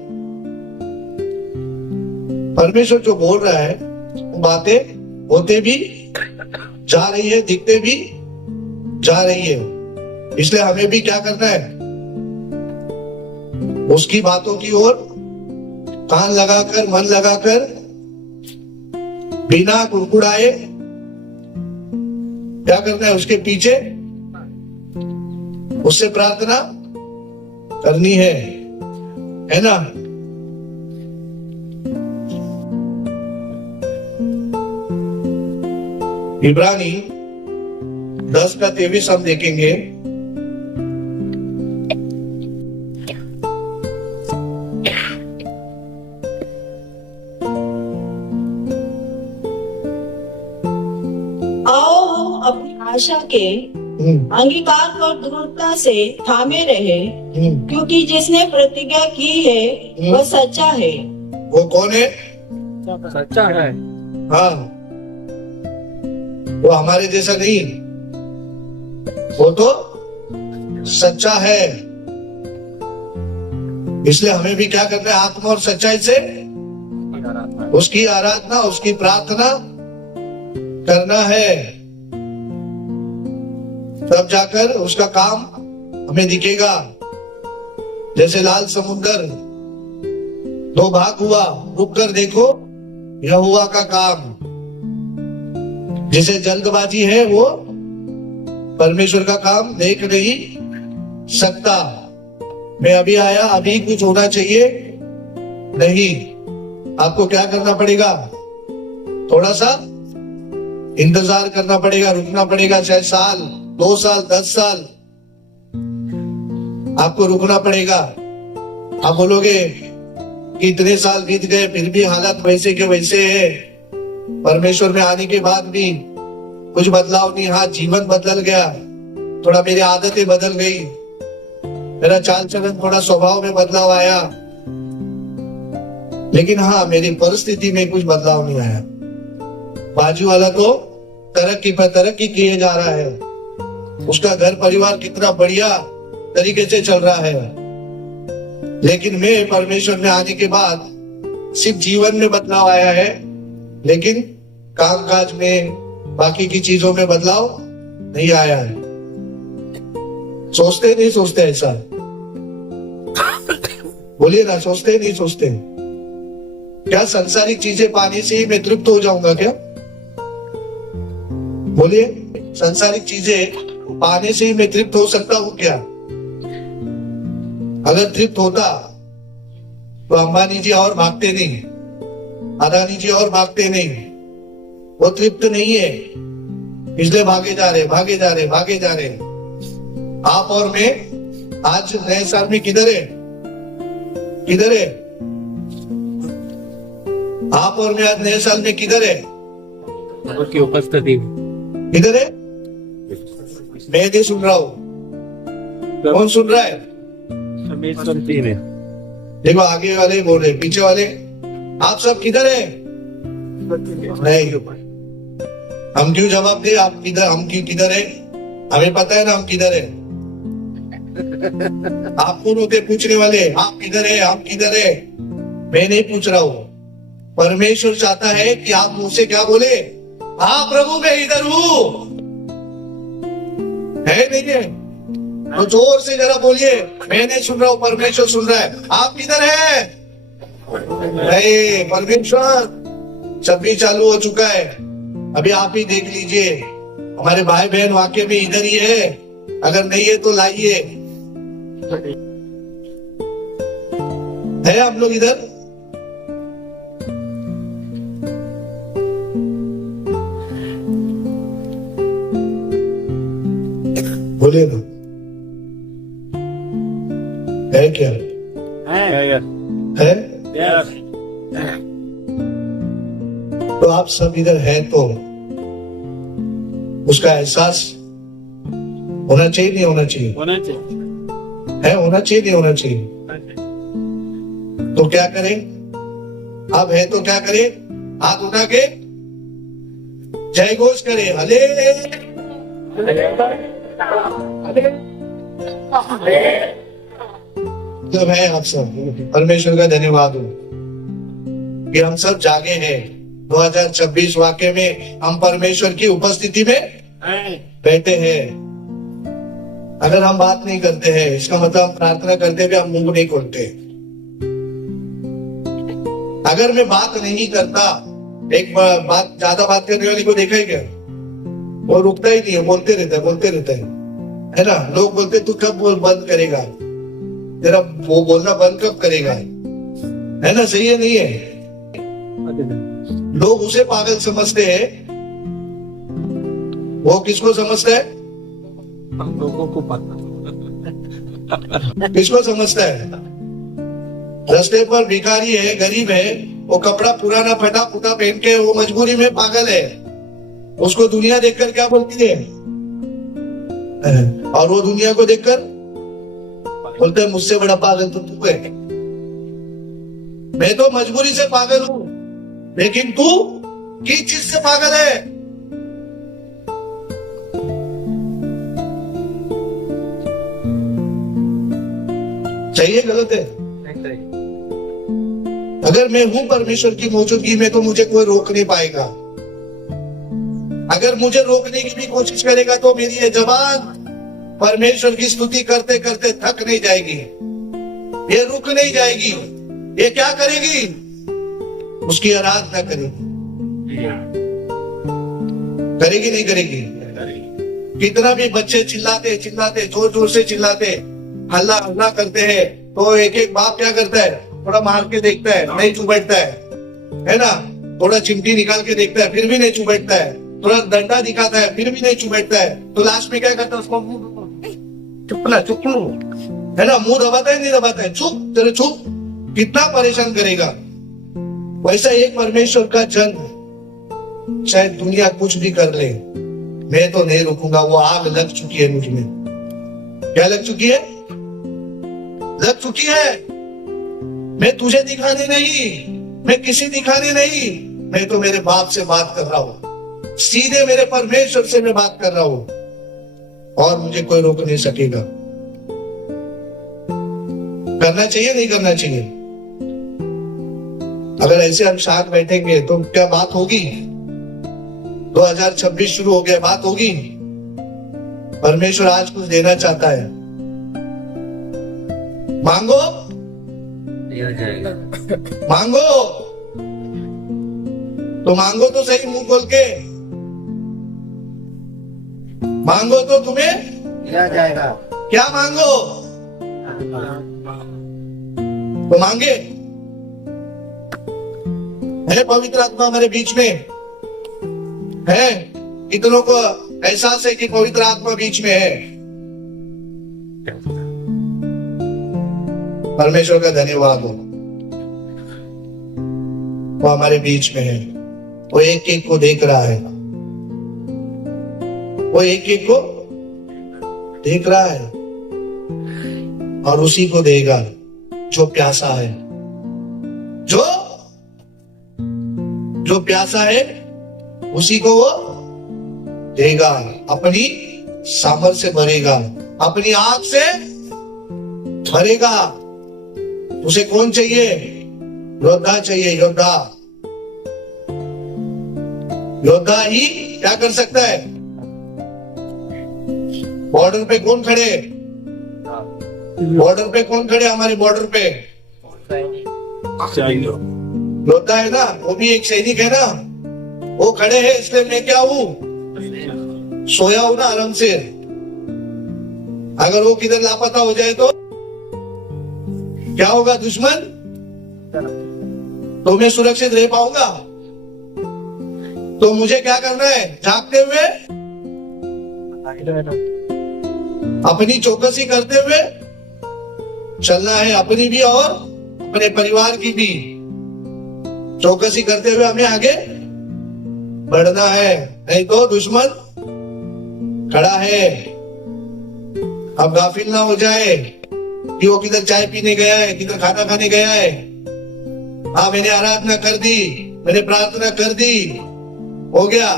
परमेश्वर जो बोल रहा है वो बातें होते भी जा रही है, दिखते भी जा रही है। इसलिए हमें भी क्या करना है? उसकी बातों की ओर कान लगाकर, मन लगाकर, बिना कुड़कुड़ाए क्या करना है? उसके पीछे उससे प्रार्थना करनी है ना? इब्रानी 10:23 हम देखेंगे। आओ हम अपनी आशा के अंगीकार पर दृढ़ता से थामे रहे, क्योंकि जिसने प्रतिज्ञा की है वह सच्चा है। वो कौन है? सच्चा है। हाँ, वो हमारे जैसा नहीं, वो तो सच्चा है। इसलिए हमें भी क्या करना है? आत्मा और सच्चाई से उसकी आराधना, उसकी प्रार्थना करना है, तब जाकर उसका काम हमें दिखेगा। जैसे लाल समुद्र 2 भाग हुआ, रुक कर देखो यहोवा का काम। जिसे जल्दबाजी है वो परमेश्वर का काम देख नहीं सकता। मैं अभी आया, अभी कुछ होना चाहिए नहीं। आपको क्या करना पड़ेगा? थोड़ा सा इंतजार करना पड़ेगा, रुकना पड़ेगा, चाहे साल, 2 साल, 10 साल आपको रुकना पड़ेगा। आप बोलोगे कि इतने साल बीत गए फिर भी हालत वैसे के वैसे है, परमेश्वर में आने के बाद भी कुछ बदलाव नहीं। हाँ, जीवन बदल गया, थोड़ा मेरी आदतें बदल गई, मेरा चाल चलन, थोड़ा स्वभाव में बदलाव आया, लेकिन हाँ मेरी परिस्थिति में कुछ बदलाव नहीं आया। बाजू वाला तो तरक्की पर तरक्की किए जा रहा है, उसका घर परिवार कितना बढ़िया तरीके से चल रहा है, लेकिन मैं परमेश्वर में आने के बाद सिर्फ जीवन में बदलाव आया है, लेकिन कामकाज में, बाकी की चीजों में बदलाव नहीं आया है। सोचते नहीं सोचते ऐसा? बोलिए ना, सोचते नहीं सोचते? क्या संसारिक चीजें पाने से ही मैं तृप्त हो जाऊंगा क्या? बोलिए, संसारिक चीजें पाने से ही मैं तृप्त हो सकता हूं क्या? अगर तृप्त होता तो अंबानी जी और भागते नहीं, अदानी जी और भागते नहीं। वो तृप्त नहीं है, इसलिए भागे जा रहे, भागे जा रहे, भागे जा रहे। आप और मैं आज नए साल में किधर है? किधर है? आप और मैं आज नए साल में किधर है? की उपस्थिति किधर है? मैं नहीं सुन रहा हूँ। कौन सुन रहा है? सुनती है। देखो, आगे वाले बोल रहे, पीछे वाले, आप सब किधर है? नहीं। हम क्यों जवाब दे? आप किधर, हम किधर है? हमें पता है ना हम किधर है। आप कौन होते पूछने वाले? आप किधर है, हम किधर है? मैं नहीं पूछ रहा हूँ। परमेश्वर चाहता है कि आप मुझसे क्या बोले? हाँ प्रभु, मैं इधर हूँ। है नहीं है? तो जोर से जरा बोलिए, मैं नहीं सुन रहा हूँ, परमेश्वर सुन रहा है। आप किधर है? नहीं, परमेश्वर 26 चालू हो चुका है, अभी आप ही देख लीजिए। हमारे भाई बहन वाकई में इधर ही है, अगर नहीं है तो लाइए। है हम लोग इधर? बोलिए ना, है क्या? है? तो आप सब इधर हैं तो उसका एहसास होना चाहिए, नहीं होना चाहिए? होना चाहिए। है, होना चाहिए, नहीं होना चाहिए? तो क्या करें? अब है तो क्या करें? हाथ उठा के जय घोष करें, हले जब है आप सब। परमेश्वर का धन्यवाद हो कि हम सब जागे हैं। 2026 वाकई में हम परमेश्वर की उपस्थिति में बैठे हैं। अगर हम बात नहीं करते हैं, इसका मतलब हम प्रार्थना करते हुए हम मुंह नहीं खोलते। अगर मैं बात नहीं करता, एक बात ज्यादा बात करने वाली को देखा है क्या? वो रुकता ही नहीं है, बोलते रहता है, बोलते रहता है ना? लोग बोलते तू कब बंद करेगा, तेरा वो बोलना बंद कब करेगा? है ना? सही है, नहीं है? लोग उसे पागल समझते हैं, वो किसको समझता है? हम लोगों को पता। किसको समझता है? रास्ते पर भिखारी है, गरीब है, वो कपड़ा पुराना फटा फूटा पहन के वो मजबूरी में पागल है, उसको दुनिया देखकर क्या बोलती है? और वो दुनिया को देखकर बोलते हैं मुझसे बड़ा पागल तो तू है। मैं तो मजबूरी से पागल हूं, लेकिन तू किस चीज से पागल है? चाहिए, गलत है? अगर मैं हूं परमेश्वर की मौजूदगी में तो मुझे कोई रोक नहीं पाएगा। अगर मुझे रोकने की भी कोशिश करेगा तो मेरी ये जबान परमेश्वर की स्तुति करते करते थक नहीं जाएगी, ये रुक नहीं जाएगी। ये क्या करेगी? उसकी आराधना करेगी। करेगी नहीं करेगी? कितना भी बच्चे चिल्लाते चिल्लाते जोर जोर से चिल्लाते हल्ला हल्ला करते हैं, तो एक एक बाप क्या करता है, थोड़ा मार के देखता है, नहीं चुप बैठता है ना, थोड़ा चिमटी निकाल के देखता है, फिर भी नहीं चुप बैठता है, थोड़ा डंडा दिखाता है, फिर भी नहीं चुप बैठता है, तो लास्ट में क्या करता है, उसको चुप है ना, मुंह दबाता है नहीं दबाता है, चुप तेरे चुप, कितना परेशान करेगा। वैसा एक परमेश्वर का जन चाहे दुनिया कुछ भी कर ले, मैं तो नहीं रुकूंगा। वो आग लग चुकी है मुझ में। क्या लग चुकी है? लग चुकी है। मैं तुझे दिखाने नहीं, मैं किसी दिखाने नहीं, मैं तो मेरे बाप से बात कर रहा हूं, सीधे मेरे परमेश्वर से मैं बात कर रहा हूं, और मुझे कोई रोक नहीं सकेगा। करना चाहिए नहीं करना चाहिए? अगर ऐसे हम साथ बैठेंगे तो क्या बात होगी? 2026 शुरू हो गया, बात होगी? परमेश्वर आज कुछ देना चाहता है, मांगो मांगो, तो मांगो तो सही, मुंह खोल के मांगो तो तुम्हें दिया जाएगा। क्या मांगो तो मांगे। है पवित्र आत्मा हमारे बीच में है, कितनों को एहसास है कि पवित्र आत्मा बीच में है? परमेश्वर का धन्यवाद हो, वो हमारे बीच में है, वो एक एक को देख रहा है, वो एक एक को देख रहा है, और उसी को देगा जो प्यासा है, जो प्यासा है उसी को वो देगा, अपनी सामर्थ से भरेगा, अपनी आग से भरेगा। उसे कौन चाहिए? योद्धा चाहिए, योद्धा। योद्धा ही क्या कर सकता है? बॉर्डर पे कौन खड़े? बॉर्डर पे कौन खड़े? हमारे बॉर्डर पे योद्धा है ना, वो भी एक सैनिक है ना, वो खड़े हैं, इसलिए मैं क्या हूं? सोया हूं ना आराम से। अगर वो किधर लापता हो जाए तो क्या होगा? दुश्मन तो मैं सुरक्षित रह पाऊंगा? तो मुझे क्या करना है? जागते हुए, अपनी चौकसी करते हुए चलना है, अपनी भी और अपने परिवार की भी चौकसी करते हुए हमें आगे बढ़ना है, नहीं तो दुश्मन खड़ा है। अब गाफिल ना हो जाए कि वो किधर चाय पीने गया है, किधर खाना खाने गया है। हाँ, मैंने आराधना कर दी, मैंने प्रार्थना कर दी, हो गया।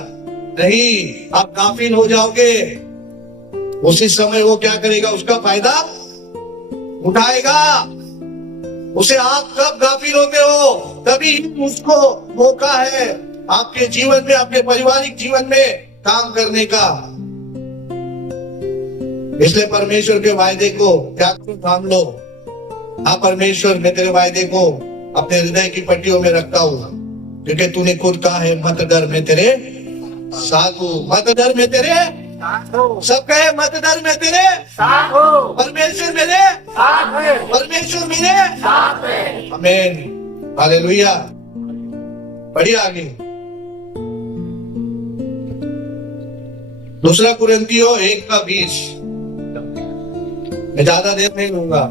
नहीं, आप गाफिल हो जाओगे, उसी समय वो क्या करेगा? उसका फायदा उठाएगा। उसे आप कब गाफिल होते हो, तभी उसको मौका है आपके जीवन में, आपके पारिवारिक जीवन में काम करने का। इसलिए परमेश्वर के वायदे को क्या करो? थाम लो। हाँ परमेश्वर, मैं तेरे वायदे को अपने हृदय की पट्टियों में रखता हूँ, क्योंकि तूने खुद कहा है, मत डर, मैं तेरे साथ हूँ। मत डर, मैं तेरे सब कहे, मत डर, मैं तेरे साथ हूँ। परमेश्वर मेरे साथ है, परमेश्वर मेरे साथ है। आमीन, हालेलुया। बढ़िए आगे। दूसरा कुरिन्थियों 1:20। मैं ज्यादा देर नहीं लूंगा।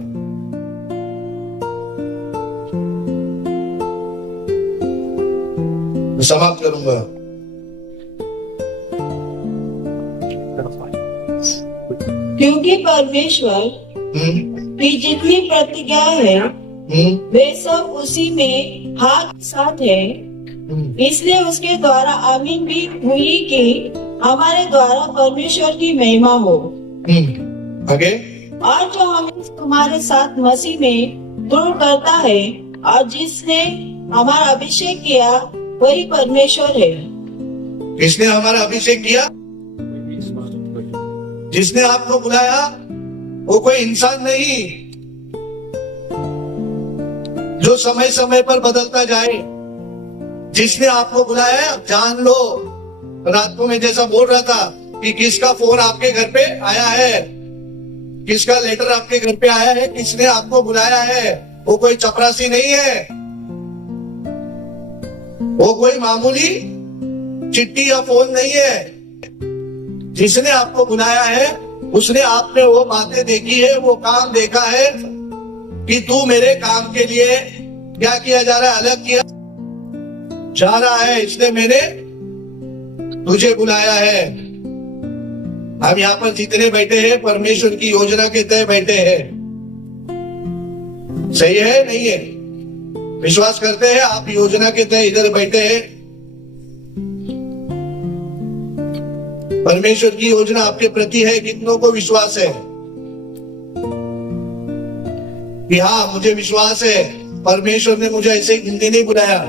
मैं समाप्त करूंगा। क्योंकि परमेश्वर की जितनी प्रतिज्ञा है वे सब उसी में हाँ के साथ है, इसलिए उसके द्वारा आमीन भी हुई कि हमारे द्वारा परमेश्वर की महिमा हो। आगे। और जो हमें तुम्हारे साथ मसीह में दृढ़ करता है और जिसने हमारा अभिषेक किया वही परमेश्वर है। किसने हमारा अभिषेक किया? जिसने आपको बुलाया वो कोई इंसान नहीं, जो समय समय पर बदलता जाए। जिसने आपको बुलाया है जान लो। रात को मैं जैसा बोल रहा था कि किसका फोन आपके घर पे आया है, किसका लेटर आपके घर पे आया है, किसने आपको बुलाया है, वो कोई चपरासी नहीं है, वो कोई मामूली चिट्ठी या फोन नहीं है। जिसने आपको बुलाया है उसने आपने वो बातें देखी है, वो काम देखा है कि तू मेरे काम के लिए क्या किया जा रहा है, अलग किया जा रहा है, इसलिए मैंने तुझे बुलाया है। हम यहाँ पर जितने बैठे हैं परमेश्वर की योजना के तहत बैठे हैं। सही है नहीं है? विश्वास करते हैं आप योजना के तहत इधर बैठे हैं? परमेश्वर की योजना आपके प्रति है, कितनों को विश्वास है कि हाँ मुझे विश्वास है परमेश्वर ने मुझे ऐसे ही हिंदी नहीं बुलाया।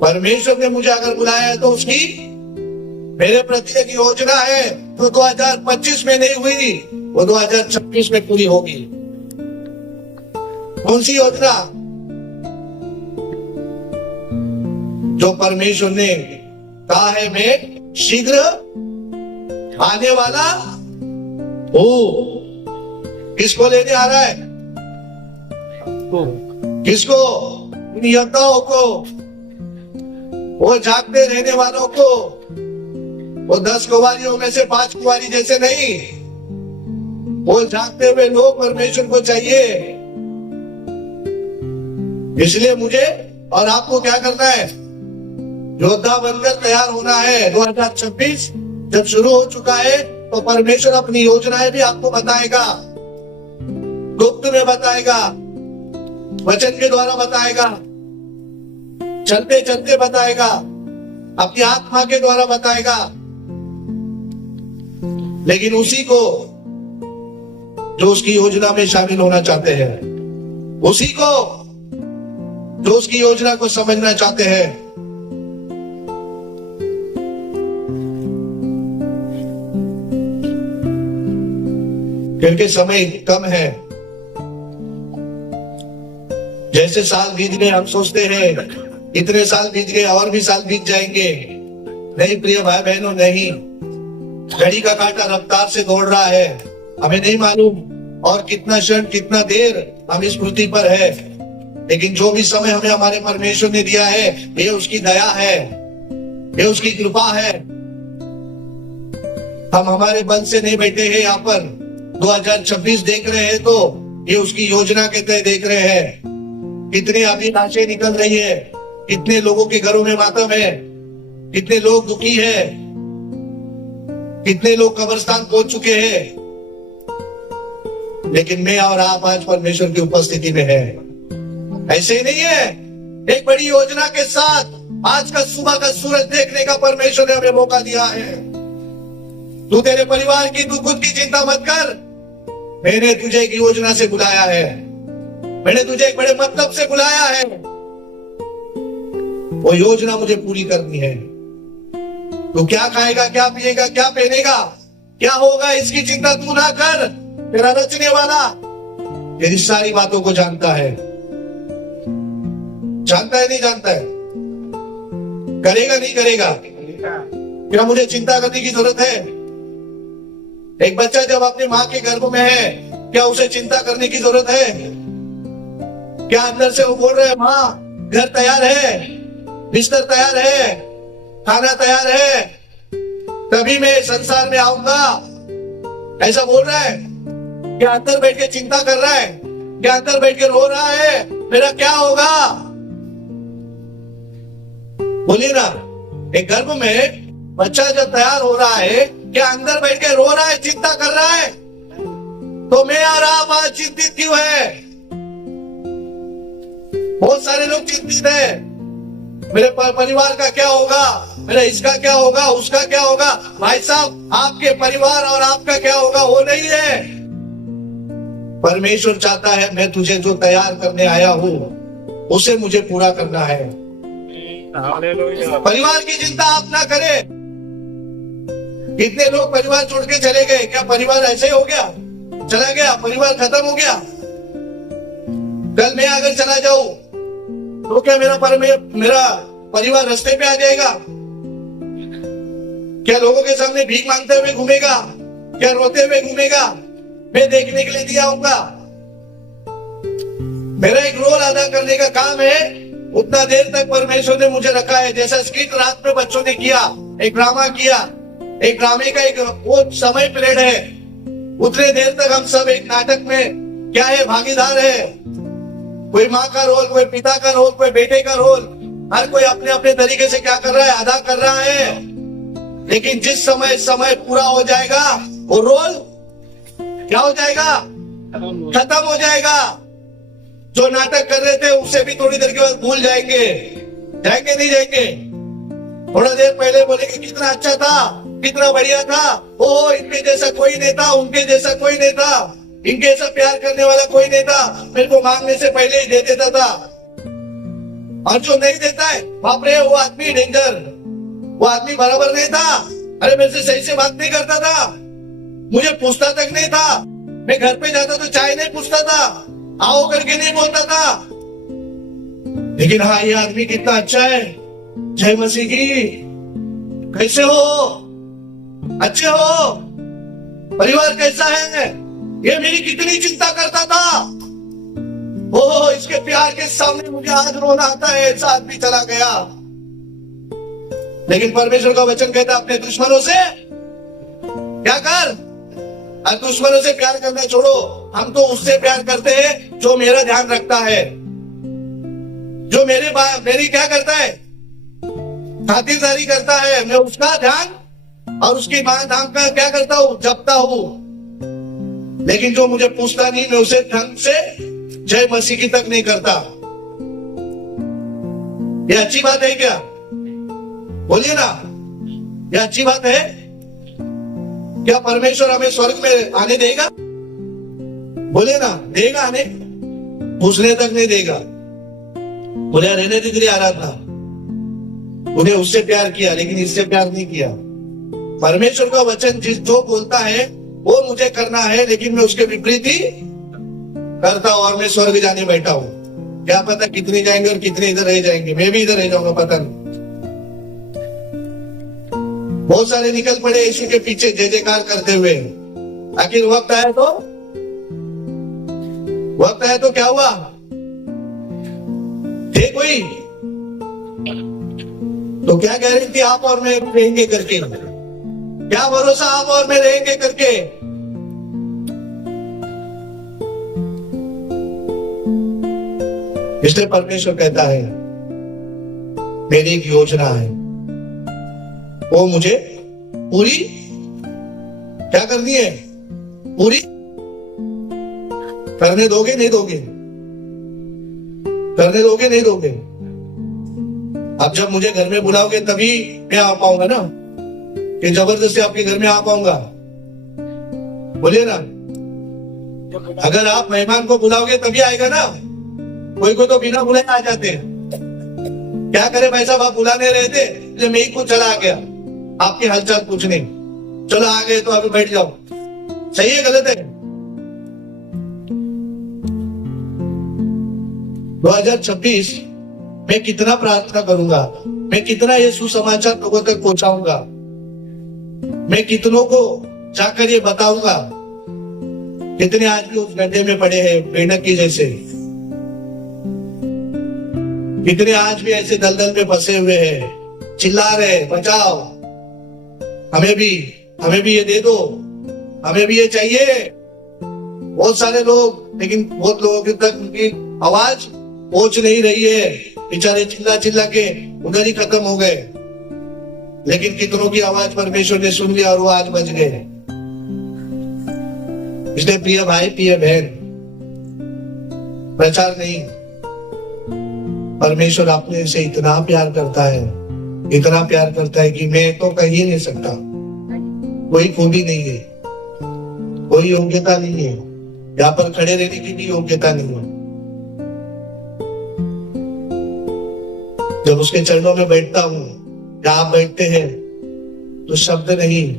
परमेश्वर ने मुझे अगर बुलाया है तो उसकी मेरे प्रति एक योजना है, तो 2025 में नहीं हुई, वो 2026 में पूरी होगी। कौन सी योजना? जो परमेश्वर ने कहा है मैं शीघ्र आने वाला हूं। किसको लेने आ रहा है? किसको? इन योद्धाओं को, वो जागते रहने वालों को, वो 10 कुंवारियों में से 5 कुंवारी जैसे नहीं, वो जागते हुए लोग परमेश्वर को चाहिए। इसलिए मुझे और आपको क्या करना है? योद्धा बनकर तैयार होना है। 2026 जब शुरू हो चुका है तो परमेश्वर अपनी योजनाएं भी आपको बताएगा, गुप्त में बताएगा, वचन के द्वारा बताएगा, चलते चलते बताएगा, अपनी आत्मा के द्वारा बताएगा। लेकिन उसी को जो उसकी योजना में शामिल होना चाहते हैं, उसी को जो उसकी योजना को समझना चाहते हैं, क्योंकि समय कम है। जैसे साल बीत गए हम सोचते हैं इतने साल बीत गए और भी साल बीत जाएंगे। नहीं प्रिय भाई बहनों, नहीं। घड़ी का कांटा रफ्तार से दौड़ रहा है, हमें नहीं मालूम और कितना क्षण कितना देर हम इस पृथ्वी पर है। लेकिन जो भी समय हमें हमारे परमेश्वर ने दिया है ये उसकी दया है, ये उसकी कृपा है। हम हमारे बल से नहीं बैठे हैं यहाँ पर। 2026 देख रहे हैं तो ये उसकी योजना के तहत देख रहे हैं। कितनी अभी लाशें निकल रही है, कितने लोगों के घरों में मातम है, कितने लोग दुखी है, कितने लोग कब्रिस्तान पहुंच चुके हैं। लेकिन मैं और आप आज परमेश्वर की उपस्थिति में है। ऐसे ही नहीं है, एक बड़ी योजना के साथ आज का सुबह का सूरज देखने का परमेश्वर ने हमें मौका दिया है। तू तेरे परिवार की, तू खुद की चिंता मत कर। मैंने तुझे एक योजना से बुलाया है, मैंने तुझे एक बड़े मतलब से बुलाया है। वो योजना मुझे पूरी करनी है। तू क्या खाएगा, क्या पिएगा, क्या पहनेगा, क्या होगा, इसकी चिंता तू ना कर। तेरा रचने वाला तेरी सारी बातों को जानता है। जानता है नहीं जानता है? करेगा नहीं करेगा? क्या मुझे चिंता करने की जरूरत है? एक बच्चा जब अपनी माँ के गर्भ में है, क्या उसे चिंता करने की जरूरत है? क्या अंदर से वो बोल रहे हैं माँ घर तैयार है, बिस्तर तैयार है, खाना तैयार है, तभी मैं संसार में आऊंगा, ऐसा बोल रहा है? क्या अंदर बैठ के चिंता कर रहा है? क्या अंदर बैठ के रो रहा है मेरा क्या होगा? बोलिए ना, एक गर्भ में बच्चा जब तैयार हो रहा है, क्या अंदर बैठ के रो रहा है, चिंता कर रहा है? तो मैं और आप आज चिंतित क्यों है? बहुत सारे लोग चिंतित हैं। मेरे परिवार का क्या होगा, मेरा इसका क्या होगा, उसका क्या होगा। भाई साहब, आपके परिवार और आपका क्या होगा वो नहीं है। परमेश्वर चाहता है मैं तुझे जो तैयार करने आया हूँ उसे मुझे पूरा करना है। परिवार की चिंता आप ना करें। कितने लोग परिवार छोड़ के चले गए? क्या परिवार ऐसे हो गया, चला गया, परिवार खत्म हो गया? कल मैं अगर चला जाऊं तो क्या मेरा परिवार रास्ते पे आ जाएगा? क्या लोगों के सामने भीख मांगते हुए घूमेगा? क्या रोते हुए घूमेगा? मैं देखने के लिए दिया होगा। मेरा एक रोल अदा करने का काम है। उतना देर तक परमेश्वर ने मुझे रखा है। जैसा स्किट रात में बच्चों ने किया, एक ड्रामा किया, एक ड्रामे का एक वो समय पीरियड है। उतने देर तक हम सब एक नाटक में क्या है, भागीदार है। कोई माँ का रोल, कोई पिता का रोल, कोई बेटे का रोल, हर कोई अपने अपने तरीके से क्या कर रहा है, अदा कर रहा है। लेकिन जिस समय पूरा हो जाएगा, वो रोल क्या हो जाएगा? खत्म हो जाएगा। जो नाटक कर रहे थे उससे भी थोड़ी देर के बाद भूल जाएंगे। जाएंगे नहीं जाएंगे? थोड़ा देर पहले बोलेंगे कितना अच्छा था, कितना बढ़िया था, ओ इनके जैसा कोई नहीं था, उनके जैसा कोई नहीं था, इनके जैसा प्यार करने वाला कोई नहीं था, मेरे को मांगने से पहले ही दे देता था। और जो नहीं देता है, बाप रे वो आदमी डेंजर, वो आदमी बराबर नहीं था। अरे मेरे से सही से बात नहीं करता था, मुझे पूछता तक नहीं था। मैं घर पे जाता तो चाय नहीं पूछता था, आओ करके नहीं बोलता था। लेकिन हाँ, ये आदमी कितना अच्छा है। जय मसीह की। कैसे हो? अच्छे हो? परिवार कैसा है? ये मेरी कितनी चिंता करता था। ओह, इसके प्यार के सामने मुझे आज रोना आता है। ऐसा आदमी चला गया। लेकिन परमेश्वर का वचन कहता है अपने दुश्मनों से क्या कर? और दुश्मनों से प्यार करना छोड़ो। हम तो उससे प्यार करते हैं जो मेरा ध्यान रखता है, जो मेरी क्या करता है, खातिरदारी करता है। मैं उसका ध्यान और उसकी नाम का क्या करता हूँ, जपता हूँ। लेकिन जो मुझे पूछता नहीं, मैं उसे ढंग से जय मसीह की तक नहीं करता। ये अच्छी बात है क्या? बोलिए ना, ये अच्छी बात है क्या? परमेश्वर हमें स्वर्ग में आने देगा? बोले ना, देगा आने? पूछने तक नहीं देगा। बोले रहने दे तेरी आराधना। उन्हें उससे प्यार किया, लेकिन इससे प्यार नहीं किया। परमेश्वर का वचन जो बोलता है वो मुझे करना है, लेकिन मैं उसके विपरीत ही करता हूं और मैं स्वर्ग जाने बैठा हूं। क्या पता कितने जाएंगे और कितने इधर रह जाएंगे। मैं भी इधर रह जाऊंगा, पता नहीं। बहुत सारे निकल पड़े यीशु के पीछे जय जयकार करते हुए। आखिर वक्त आया तो क्या हुआ? थे कोई? तो क्या गारंटी आप और मैं रहेंगे करके? क्या भरोसा आप और मैं रहेंगे करके? इसलिए परमेश्वर कहता है मेरी एक योजना है, वो मुझे पूरी क्या करनी है? पूरी करने दोगे नहीं दोगे? करने दोगे नहीं दोगे? अब जब मुझे घर में बुलाओगे तभी मैं आ पाऊंगा ना, कि जबरदस्ती आपके घर में आ पाऊंगा? बोलिए ना। अगर आप मेहमान को बुलाओगे तभी आएगा ना। कोई को तो बिना बुलाए आ जाते हैं। क्या करे भाई साहब, आप बुलाने रहे थे, मैं ही कुछ चला आ गया आपकी हालचाल पूछने। चलो आ गए तो अभी बैठ जाओ। सही है गलत है? 2026 मैं कितना प्रार्थना करूंगा, मैं कितना ये सुसमाचार लोगों तक पहुंचाऊंगा, मैं कितनों को जाकर ये बताऊंगा। कितने आज भी उस गड्ढे में पड़े हैं मेंढक की जैसे, कितने आज भी ऐसे दलदल में फंसे हुए हैं, चिल्ला रहे बचाओ, हमें भी ये दे दो, हमें भी ये चाहिए। बहुत सारे लोग, लेकिन बहुत लोगों तक उनकी आवाज पहुंच नहीं रही है। बेचारे चिल्ला चिल्ला के उधर ही खत्म हो गए। लेकिन कितनों की आवाज परमेश्वर ने सुन लिया और वो आज बच गए। इसलिए प्रिय भाई, प्रिय बहन, प्रचार नहीं, परमेश्वर अपने से इतना प्यार करता है, इतना प्यार करता है कि मैं तो कह ही नहीं सकता। कोई खूबी नहीं है, कोई योग्यता नहीं है, यहाँ पर खड़े रहने की भी योग्यता नहीं है। जब उसके चरणों में बैठता हूँ, जहाँ आप बैठते हैं, तो शब्द नहीं,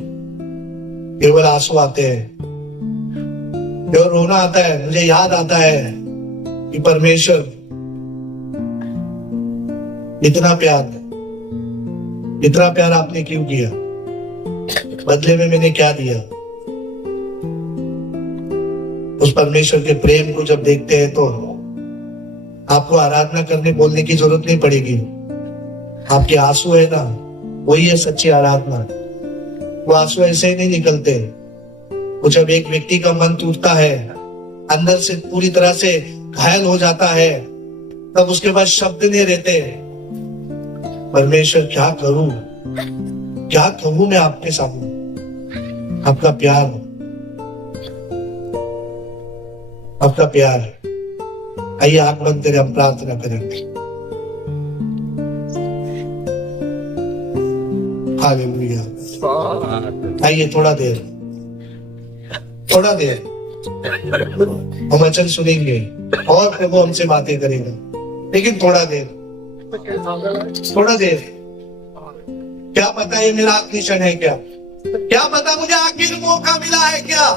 केवल आंसू आते हैं, केवल रोना आता है। मुझे याद आता है कि परमेश्वर इतना प्यार आपने क्यों किया? बदले में मैंने क्या दिया? उस परमेश्वर के प्रेम को जब देखते हैं तो आपको आराधना करने बोलने की जरूरत नहीं पड़ेगी। आपके आंसू है ना, वही है सच्ची आराधना। वो आंसू ऐसे ही नहीं निकलते। वो जब एक व्यक्ति का मन टूटता है, अंदर से पूरी तरह से घायल हो जाता है, तब उसके बाद शब्द नहीं रहते। परमेश्वर क्या कहूं मैं आपके सामने? आपका प्यार। आइए आंख बंद करें, हम प्रार्थना करेंगे। हालेलुया। आइए थोड़ा देर हम वचन सुनेंगे और प्रभु हमसे बातें करेगा, लेकिन थोड़ा देर। क्या पता ये मेरा आखिरी क्षण है क्या पता मुझे आखिर मौका मिला है क्या?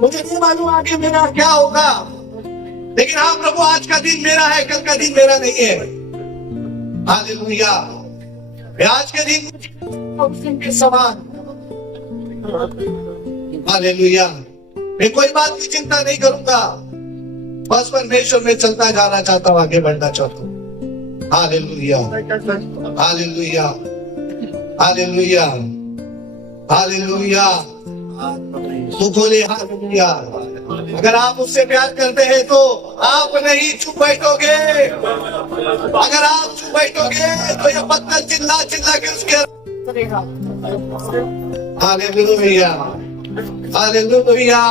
मुझे नहीं मालूम आगे मेरा क्या होगा, लेकिन हाँ प्रभु, आज का दिन मेरा है, कल का दिन मेरा नहीं है। हालेलुया। आज के दिन के समान। हालेलुया। मैं कोई बात की चिंता नहीं करूंगा, बस परमेश्वर में चलता जाना चाहता हूँ, आगे बढ़ना चाहता हूँ। Hallelujah, hallelujah, hallelujah, hallelujah. तू बोले हालेलुया। अगर आप उससे प्यार करते हैं तो आप नहीं चुप बैठोगे। अगर आप चुप बैठोगे तो ये पत्थर चिल्ला के उसके हालेलुया, हालेलुया।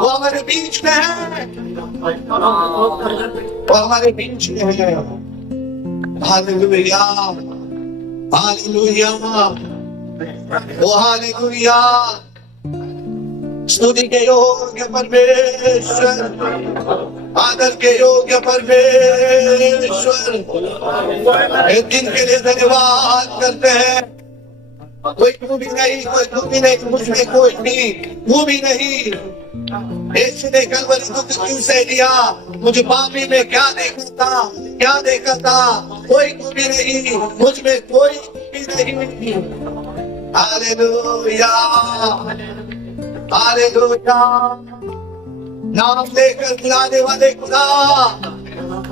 वो हमारे बीच में है, वो हमारे बीच में है। हालेलुया, हालेलुया, ओ हालेलुया। स्तुति के योग्य परमेश्वर, आदर के योग्य परमेश्वर, एक दिन के लिए धन्यवाद करते हैं। कोई खूबी नहीं, कोई खूबी नहीं, मुझमें कोई खूबी नहीं। यीशु ने कलवरी दुख क्यों सह लिया? मुझे पापी में क्या देखा था? कोई खूबी नहीं, मुझ में कोई खूबी नहीं। Hallelujah, hallelujah. नाम लेकर बुलाने वाले खुदा,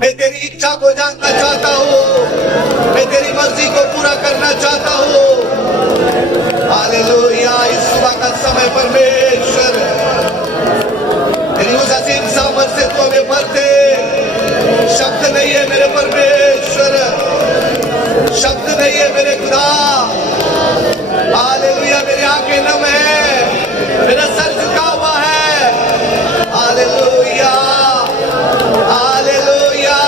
मैं तेरी इच्छा को जानना चाहता हूँ, मैं तेरी मर्जी को पूरा करना चाहता हूँ। हालेलुया। इस सुबह का समय परमेश्वर तेरी उस असीम सामर्थ से तो हमें भर दे। शब्द नहीं है मेरे परमेश्वर, शब्द नहीं है मेरे खुदा। हालेलुया। मेरी आंखें नम है, मेरा सर झुका हुआ है। Hallelujah, hallelujah.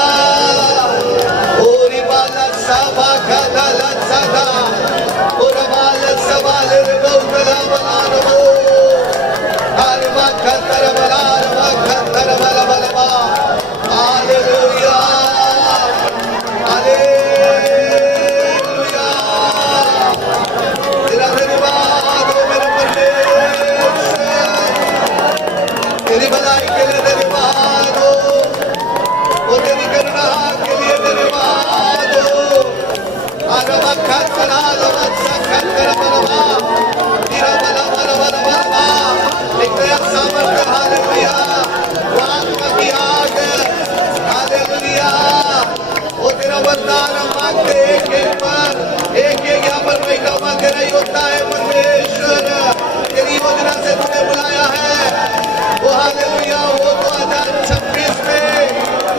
ओरी बाला साबा खाला सादा, ओरा बाला सवाले रे बहुतला बनानो, हारे माखा तर बला बला। Hallelujah, hallelujah. तेरा धन्यवाद हो मेरे परमेश्वर, तेरी भलाई के लिए धन्यवाद हो, वो तेरी करुणा के लिए धन्यवाद हो। आरवा खतरा लवा खतरा बलवा, तेरा बला। एक नया सामर्थ्य। हालेलुया। वो आत्मा की आग। हालेलुया। वो तेरा वरदान मांगते एक यहाँ पर बैठा हुआ तेरा योद्धा है परमेश्वर, तेरी योजना से तुमने बुलाया है। वो हालेलुया। वो 2026 में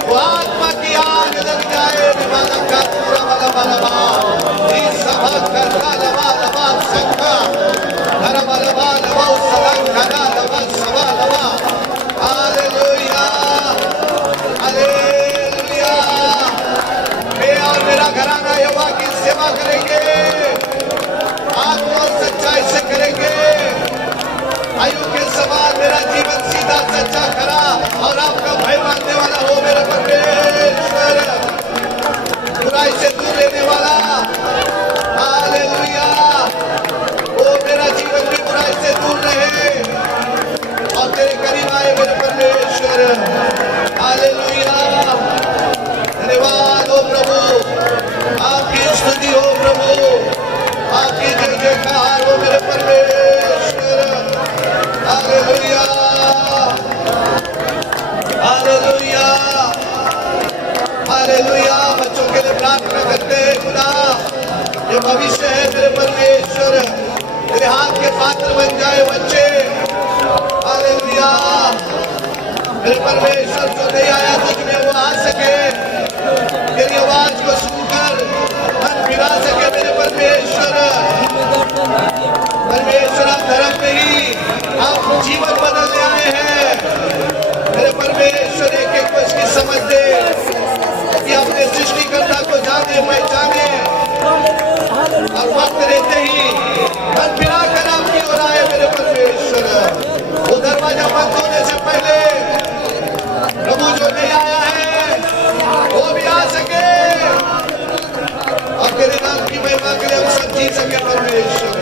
वो आत्मा की आग लग जाए। वाला का पूरा वाला इस सभा का लवा संका हरा लवा सलाम खड़ा लवा सवा लवा। Hallelujah, hallelujah. मैं और मेरा घराना यहोवा की सेवा करेंगे, आत्मा और सच्चाई से करेंगे। आयु के समान मेरा जीवन सीधा सच्चा खरा और आपका भय मानने वाला हो मेरा परमेश्वर, बुराई से दूर रहने वाला। हालेलुया। वो मेरा जीवन भी बुराई से दूर रहे और तेरे करीब आए मेरे परमेश्वर। हालेलुया। धन्यवाद हो प्रभु, जयकार हो मेरे परमेश्वर। Hallelujah, hallelujah, hallelujah. बच्चों के लिए प्रार्थना करते हैं खुदा, ये भविष्य है मेरे परमेश्वर, तेरे हाथ के पात्र बन जाए बच्चे। हालेलुया, मेरे परमेश्वर जो नहीं आया तुझ में वो आ सके, तेरी आवाज को सुनकर मन फिरा सके मेरे परमेश्वर। परमेश्वर आप धर्म नहीं, आप जीवन बदलने आए हैं मेरे परमेश्वर। एक एक को इसकी समझ दे कि अपने सृष्टिकर्ता को जाने पहचाने, और वक्त रहते ही मन फिरा कर आपकी ओर आए मेरे परमेश्वर। वो दरवाजा बंद होने से पहले प्रभु जो नहीं आया है वो भी आ सके, और तेरे नाम की महिमा के लिए हम सब जी सके परमेश्वर।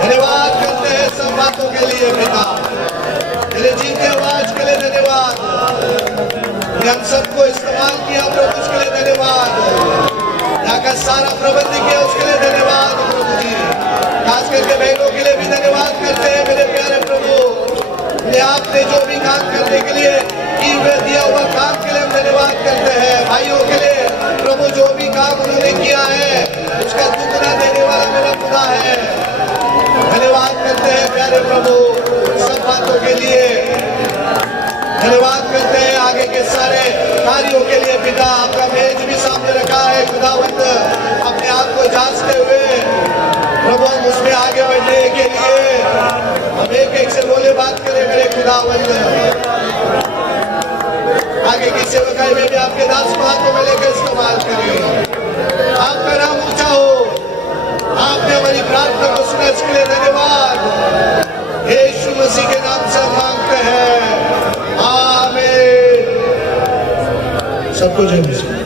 धन्यवाद करते हैं सब बातों के लिए पिता, तेरे जीते आवाज के लिए धन्यवाद। हम सबको इस्तेमाल किया प्रभु उसके लिए धन्यवाद। यहाँ का सारा प्रबंध किया उसके लिए धन्यवाद प्रभु जी। खास करके बहनों के लिए भी धन्यवाद करते हैं मेरे प्यारे प्रभु। ये आपने जो भी काम करने के लिए दिया हुआ काम के लिए हम धन्यवाद करते हैं। भाइयों के लिए प्रभु जो भी काम उन्होंने किया है उसका दुगना देने वाला मेरा खुदा है। धन्यवाद करते हैं प्यारे प्रभु सब बातों के लिए। धन्यवाद करते हैं आगे के सारे कार्यों के लिए पिता। आपका मेज भी सामने रखा है खुदावंद, अपने आप को जांचते हुए प्रभु हम उसमें आगे बढ़ने के लिए हम एक एक से बोले बात करें मेरे खुदावंद। आगे की सेवकाई में भी आपके दास हाथों में लेकर इस्तेमाल करें। आपका नाम ऊंचा हो, आपने हमारी प्रार्थना को सुना इसके लिए धन्यवाद। यीशु मसीह के नाम से मांगते हैं, आमीन। सबको जय मसीह।